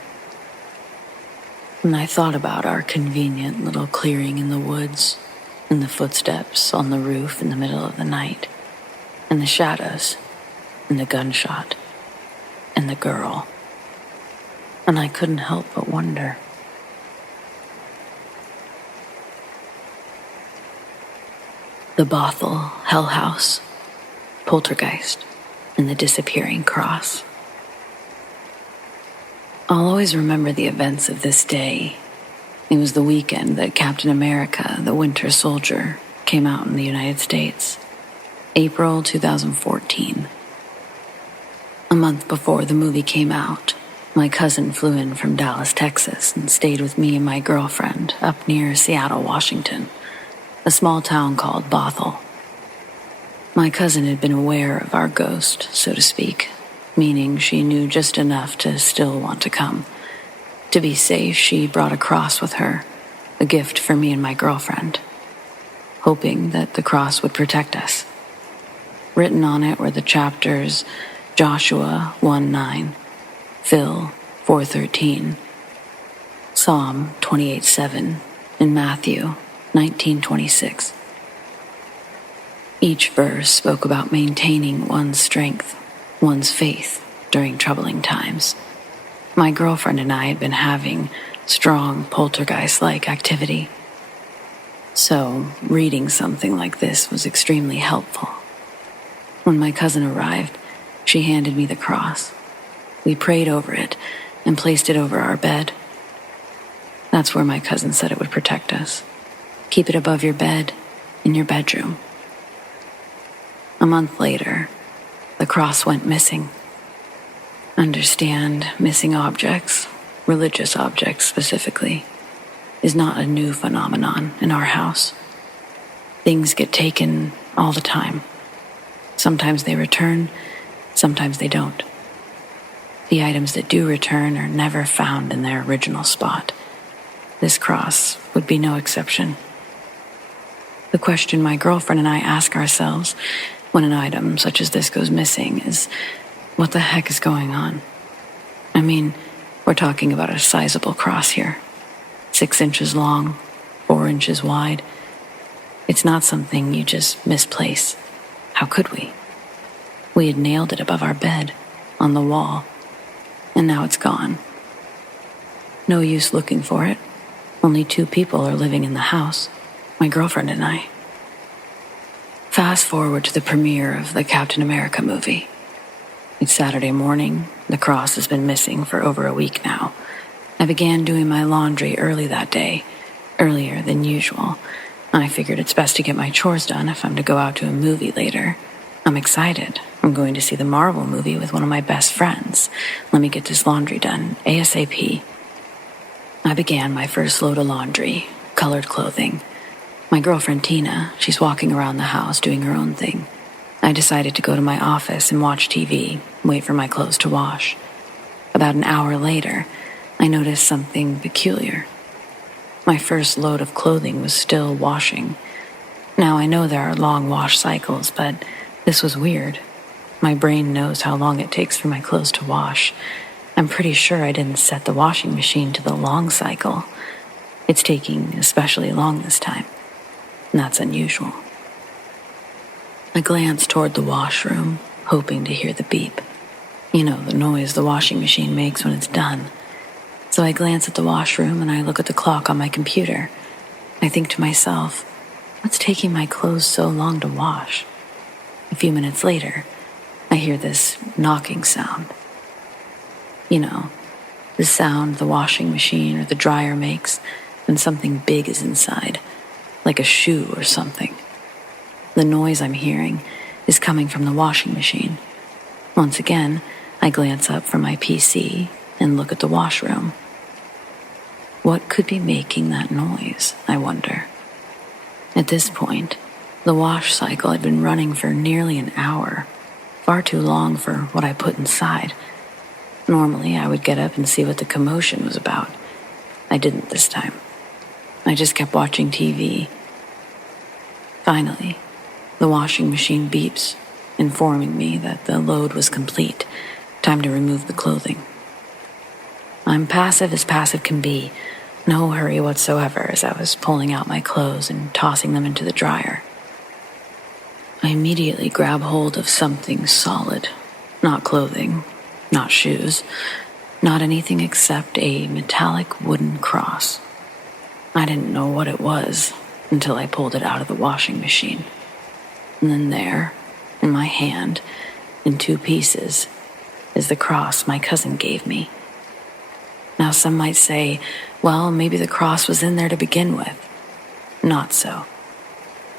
And I thought about our convenient little clearing in the woods, and the footsteps on the roof in the middle of the night, and the shadows, and the gunshot, and the girl. And I couldn't help but wonder. The Bothell, Hell House, Poltergeist, and the Disappearing Cross. I'll always remember the events of this day. It was the weekend that Captain America, the Winter Soldier, came out in the United States. April 2014. A month before the movie came out, my cousin flew in from Dallas, Texas, and stayed with me and my girlfriend up near Seattle, Washington, a small town called Bothell. My cousin had been aware of our ghost, so to speak, meaning she knew just enough to still want to come. To be safe, she brought a cross with her, a gift for me and my girlfriend, hoping that the cross would protect us. Written on it were the chapters Joshua 1:9, Phil 4:13, Psalm 28:7, and Matthew 19:26. Each verse spoke about maintaining one's strength, one's faith during troubling times. My girlfriend and I had been having strong poltergeist-like activity, so reading something like this was extremely helpful. When my cousin arrived, she handed me the cross. We prayed over it and placed it over our bed. That's where my cousin said it would protect us. Keep it above your bed, in your bedroom. A month later, the cross went missing. Understand, missing objects, religious objects specifically, is not a new phenomenon in our house. Things get taken all the time. Sometimes they return, sometimes they don't. The items that do return are never found in their original spot. This cross would be no exception. The question my girlfriend and I ask ourselves when an item such as this goes missing is, what the heck is going on? I mean, we're talking about a sizable cross here. 6 inches long, 4 inches wide. It's not something you just misplace. How could we? We had nailed it above our bed, on the wall, and now it's gone. No use looking for it. Only 2 people are living in the house, my girlfriend and I. Fast forward to the premiere of the Captain America movie. It's Saturday morning. The cross has been missing for over a week now. I began doing my laundry early that day, earlier than usual. I figured it's best to get my chores done if I'm to go out to a movie later. I'm excited. I'm going to see the Marvel movie with one of my best friends. Let me get this laundry done, ASAP. I began my first load of laundry, colored clothing. My girlfriend Tina, she's walking around the house doing her own thing. I decided to go to my office and watch TV, wait for my clothes to wash. About an hour later, I noticed something peculiar. My first load of clothing was still washing. Now I know there are long wash cycles, but this was weird. My brain knows how long it takes for my clothes to wash. I'm pretty sure I didn't set the washing machine to the long cycle. It's taking especially long this time, and that's unusual. I glanced toward the washroom, hoping to hear the beep. You know, the noise the washing machine makes when it's done. So I glance at the washroom and I look at the clock on my computer. I think to myself, what's taking my clothes so long to wash? A few minutes later, I hear this knocking sound. You know, the sound the washing machine or the dryer makes when something big is inside, like a shoe or something. The noise I'm hearing is coming from the washing machine. Once again, I glance up from my PC and look at the washroom. What could be making that noise, I wonder? At this point, the wash cycle had been running for nearly an hour, far too long for what I put inside. Normally, I would get up and see what the commotion was about. I didn't this time. I just kept watching TV. Finally, the washing machine beeps, informing me that the load was complete. Time to remove the clothing. I'm passive as passive can be. No hurry whatsoever as I was pulling out my clothes and tossing them into the dryer. I immediately grab hold of something solid. Not clothing, not shoes, not anything except a metallic wooden cross. I didn't know what it was until I pulled it out of the washing machine. And then there, in my hand, in 2 pieces, is the cross my cousin gave me. Now some might say, well, maybe the cross was in there to begin with. Not so.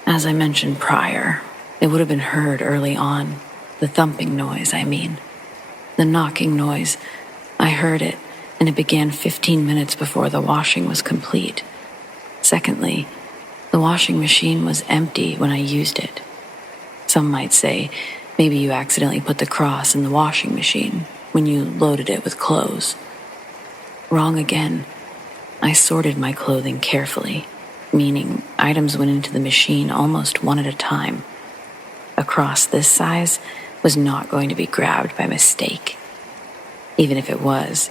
As I mentioned prior, it would have been heard early on. The thumping noise, I mean. The knocking noise. I heard it, and it began 15 minutes before the washing was complete. Secondly, the washing machine was empty when I used it. Some might say, maybe you accidentally put the cross in the washing machine when you loaded it with clothes. Wrong again. I sorted my clothing carefully, meaning items went into the machine almost one at a time. A cross this size was not going to be grabbed by mistake. Even if it was,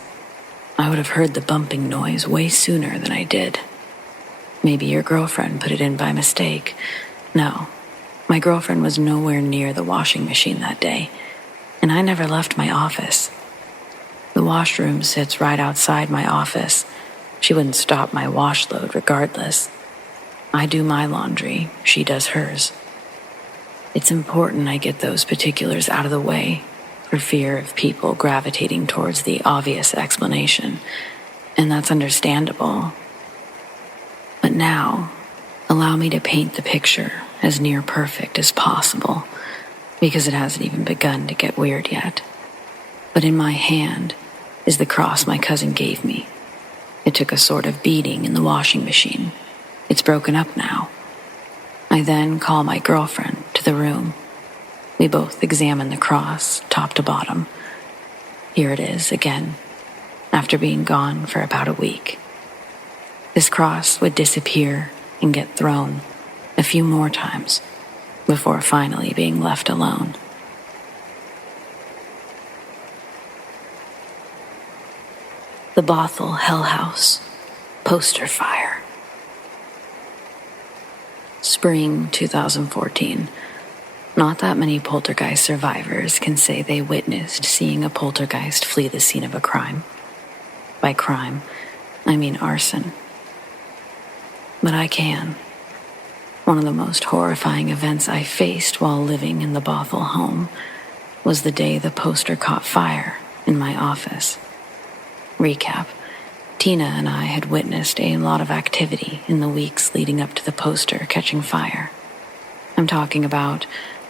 I would have heard the bumping noise way sooner than I did. Maybe your girlfriend put it in by mistake. No, my girlfriend was nowhere near the washing machine that day, and I never left my office. The washroom sits right outside my office. She wouldn't stop my wash load regardless. I do my laundry, she does hers. It's important I get those particulars out of the way for fear of people gravitating towards the obvious explanation, and that's understandable. But now, allow me to paint the picture as near perfect as possible, because it hasn't even begun to get weird yet. But in my hand is the cross my cousin gave me. It took a sort of beating in the washing machine. It's broken up now. I then call my girlfriend to the room. We both examine the cross, top to bottom. here it is again, after being gone for about a week. This cross would disappear and get thrown a few more times before finally being left alone. The Bothell Hell House poster fire. Spring 2014. Not that many poltergeist survivors can say they witnessed seeing a poltergeist flee the scene of a crime. By crime, I mean arson. But I can. One of the most horrifying events I faced while living in the Bothell home was the day the poster caught fire in my office. Recap. Tina and I had witnessed a lot of activity in the weeks leading up to the poster catching fire. I'm talking about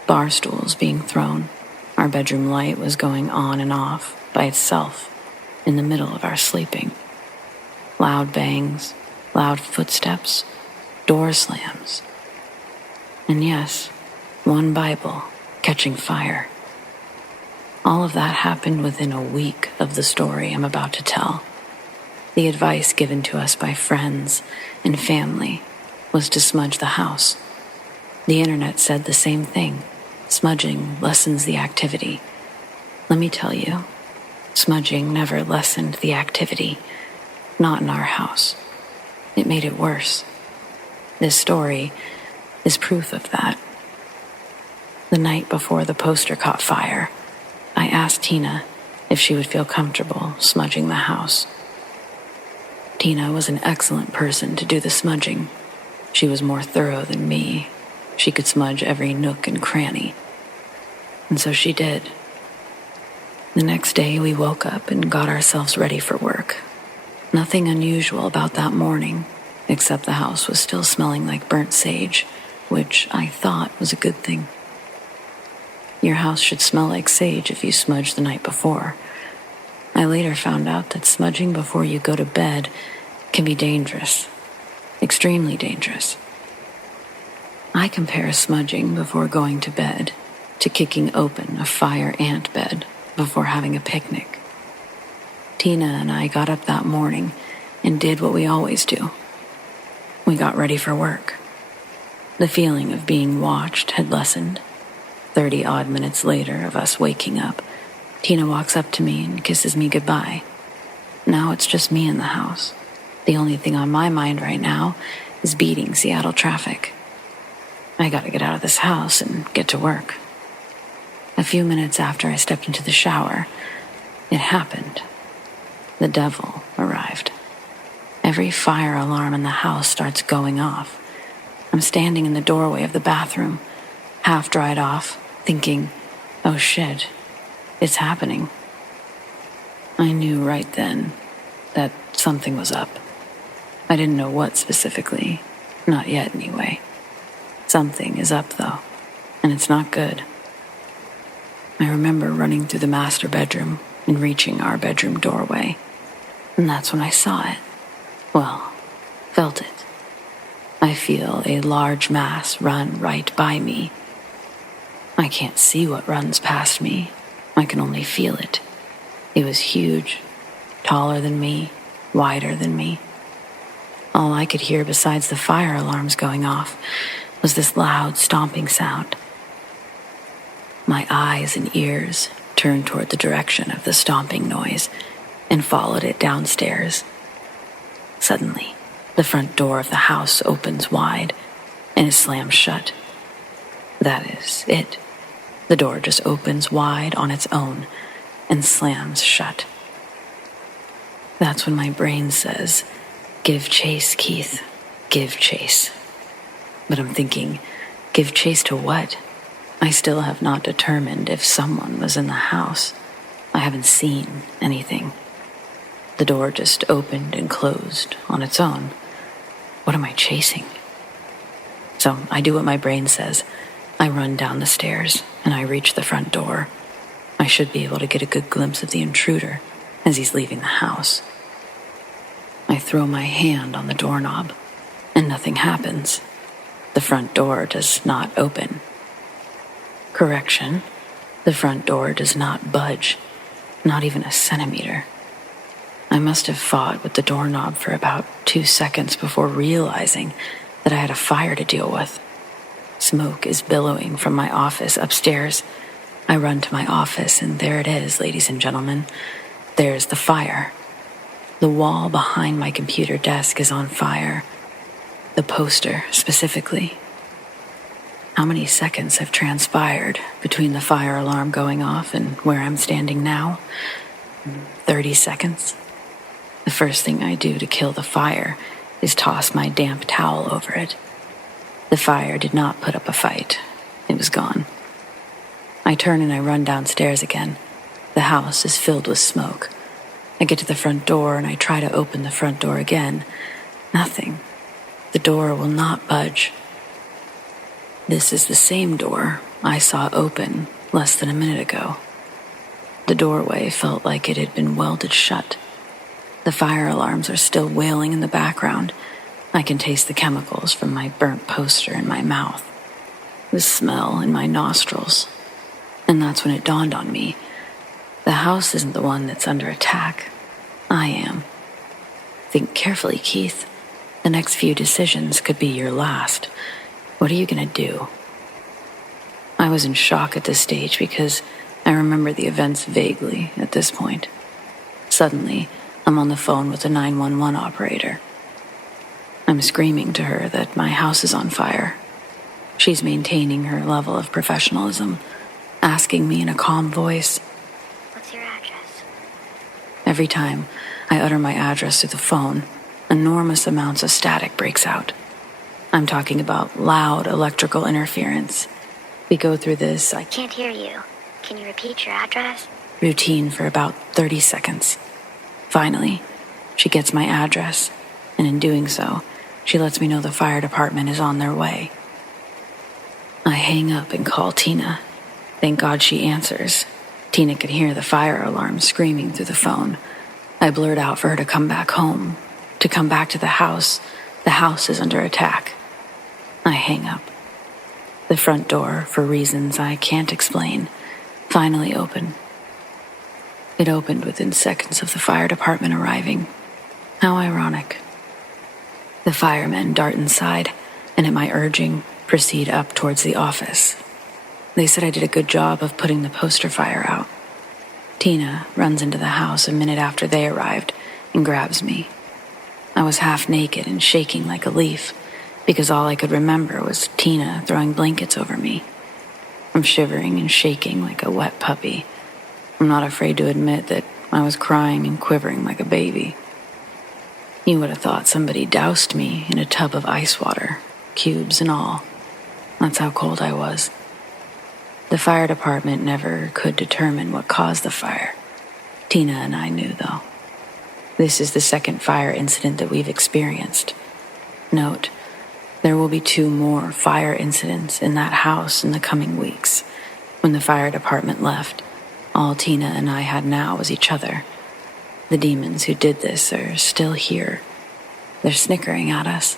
bar stools being thrown. Our bedroom light was going on and off by itself in the middle of our sleeping. Loud bangs, loud footsteps, door slams. And yes, one Bible catching fire. All of that happened within a week of the story I'm about to tell. The advice given to us by friends and family was to smudge the house. The internet said the same thing. Smudging lessens the activity. Let me tell you, smudging never lessened the activity. Not in our house. It made it worse. This story is proof of that. The night before the poster caught fire, I asked Tina if she would feel comfortable smudging the house. Tina was an excellent person to do the smudging. She was more thorough than me. She could smudge every nook and cranny. And so she did. The next day we woke up and got ourselves ready for work. Nothing unusual about that morning, except the house was still smelling like burnt sage, which I thought was a good thing. Your house should smell like sage if you smudged the night before. I later found out that smudging before you go to bed can be dangerous. Extremely dangerous. I compare smudging before going to bed to kicking open a fire ant bed before having a picnic. Tina and I got up that morning and did what we always do. We got ready for work. The feeling of being watched had lessened. 30-odd minutes later of us waking up, Tina walks up to me and kisses me goodbye. Now it's just me in the house. The only thing on my mind right now is beating Seattle traffic. I gotta get out of this house and get to work. A few minutes after I stepped into the shower, it happened. The devil arrived. Every fire alarm in the house starts going off. I'm standing in the doorway of the bathroom, half dried off, thinking, oh shit, it's happening. I knew right then that something was up. I didn't know what specifically, not yet anyway. Something is up though, and it's not good. I remember running through the master bedroom and reaching our bedroom doorway, and that's when I saw it. Well, felt it. I feel a large mass run right by me. I can't see what runs past me. I can only feel it. It was huge, taller than me, wider than me. All I could hear besides the fire alarms going off was this loud stomping sound. My eyes and ears turned toward the direction of the stomping noise and followed it downstairs. Suddenly, the front door of the house opens wide and is slammed shut. That is it. The door just opens wide on its own and slams shut. That's when my brain says, give chase, Keith, give chase. But I'm thinking, give chase to what? I still have not determined if someone was in the house. I haven't seen anything. The door just opened and closed on its own. What am I chasing? So I do what my brain says. I run down the stairs and I reach the front door. I should be able to get a good glimpse of the intruder as he's leaving the house. I throw my hand on the doorknob and nothing happens. The front door does not open. Correction, the front door does not budge. Not even a centimeter. I must have fought with the doorknob for about 2 seconds before realizing that I had a fire to deal with. Smoke is billowing from my office upstairs. I run to my office, and there it is, ladies and gentlemen. There's the fire. The wall behind my computer desk is on fire. The poster, specifically. How many seconds have transpired between the fire alarm going off and where I'm standing now? 30 seconds. The first thing I do to kill the fire is toss my damp towel over it. The fire did not put up a fight. It was gone. I turn and I run downstairs again. The house is filled with smoke. I get to the front door and I try to open the front door again. Nothing. The door will not budge. This is the same door I saw open less than a minute ago. The doorway felt like it had been welded shut. The fire alarms are still wailing in the background. I can taste the chemicals from my burnt poster in my mouth, the smell in my nostrils. And that's when it dawned on me. The house isn't the one that's under attack. I am. Think carefully, Keith. The next few decisions could be your last. What are you going to do? I was in shock at this stage because I remember the events vaguely at this point. Suddenly, I'm on the phone with the 911 operator. I'm screaming to her that my house is on fire. She's maintaining her level of professionalism, asking me in a calm voice, "What's your address?" Every time I utter my address through the phone, enormous amounts of static breaks out. I'm talking about loud electrical interference. We go through this, I "Can't hear you. Can you repeat your address?" routine for about 30 seconds. Finally, she gets my address, and in doing so, she lets me know the fire department is on their way. I hang up and call Tina. Thank God she answers. Tina could hear the fire alarm screaming through the phone. I blurt out for her to come back home, to come back to the house. The house is under attack. I hang up. The front door, for reasons I can't explain, finally opened. It opened within seconds of the fire department arriving. How ironic. The firemen dart inside, and at my urging, proceed up towards the office. They said I did a good job of putting the poster fire out. Tina runs into the house a minute after they arrived and grabs me. I was half naked and shaking like a leaf because all I could remember was Tina throwing blankets over me. I'm shivering and shaking like a wet puppy. I'm not afraid to admit that I was crying and quivering like a baby. You would have thought somebody doused me in a tub of ice water, cubes and all. That's how cold I was. The fire department never could determine what caused the fire. Tina and I knew, though. This is the second fire incident that we've experienced. Note, there will be 2 more fire incidents in that house in the coming weeks. When the fire department left, all Tina and I had now was each other. The demons who did this are still here. They're snickering at us.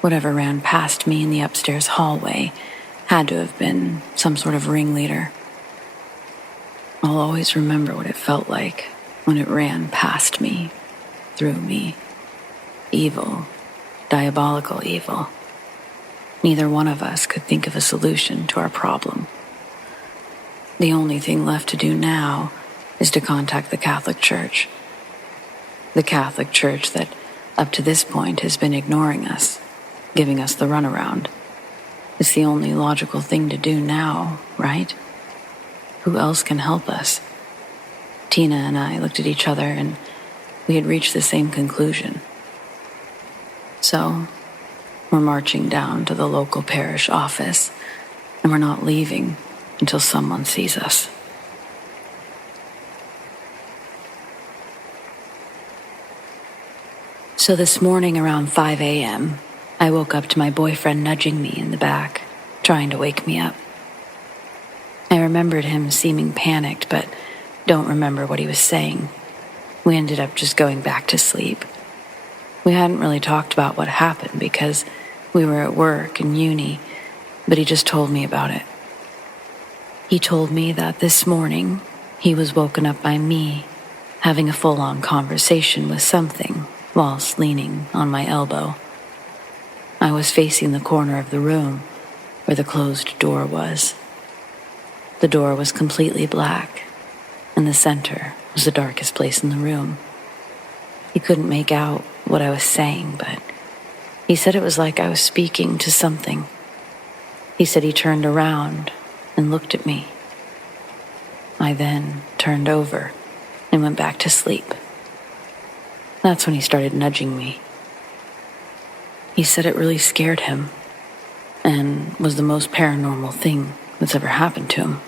Whatever ran past me in the upstairs hallway had to have been some sort of ringleader. I'll always remember what it felt like when it ran past me, through me. Evil, diabolical evil. Neither one of us could think of a solution to our problem. The only thing left to do now is to contact the Catholic Church. The Catholic Church that, up to this point, has been ignoring us, giving us the runaround. It's the only logical thing to do now, right? Who else can help us? Tina and I looked at each other and we had reached the same conclusion. So, we're marching down to the local parish office, and we're not leaving until someone sees us. So this morning around 5 a.m., I woke up to my boyfriend nudging me in the back, trying to wake me up. I remembered him seeming panicked, but don't remember what he was saying. We ended up just going back to sleep. We hadn't really talked about what happened because we were at work and uni, but he just told me about it. He told me that this morning, he was woken up by me, having a full-on conversation with something whilst leaning on my elbow. I was facing the corner of the room where the closed door was. The door was completely black, and the center was the darkest place in the room. He couldn't make out what I was saying, but he said it was like I was speaking to something. He said he turned around and looked at me. I then turned over and went back to sleep. That's when he started nudging me. He said it really scared him and was the most paranormal thing that's ever happened to him.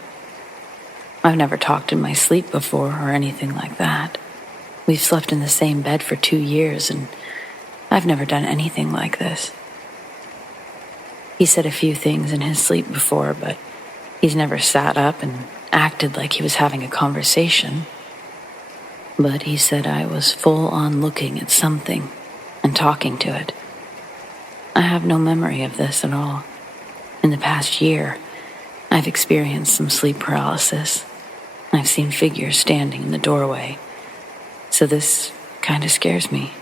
I've never talked in my sleep before or anything like that. We've slept in the same bed for 2 years, and I've never done anything like this. He said a few things in his sleep before, but he's never sat up and acted like he was having a conversation. But he said I was full on looking at something and talking to it. I have no memory of this at all. In the past year, I've experienced some sleep paralysis. I've seen figures standing in the doorway, so this kind of scares me.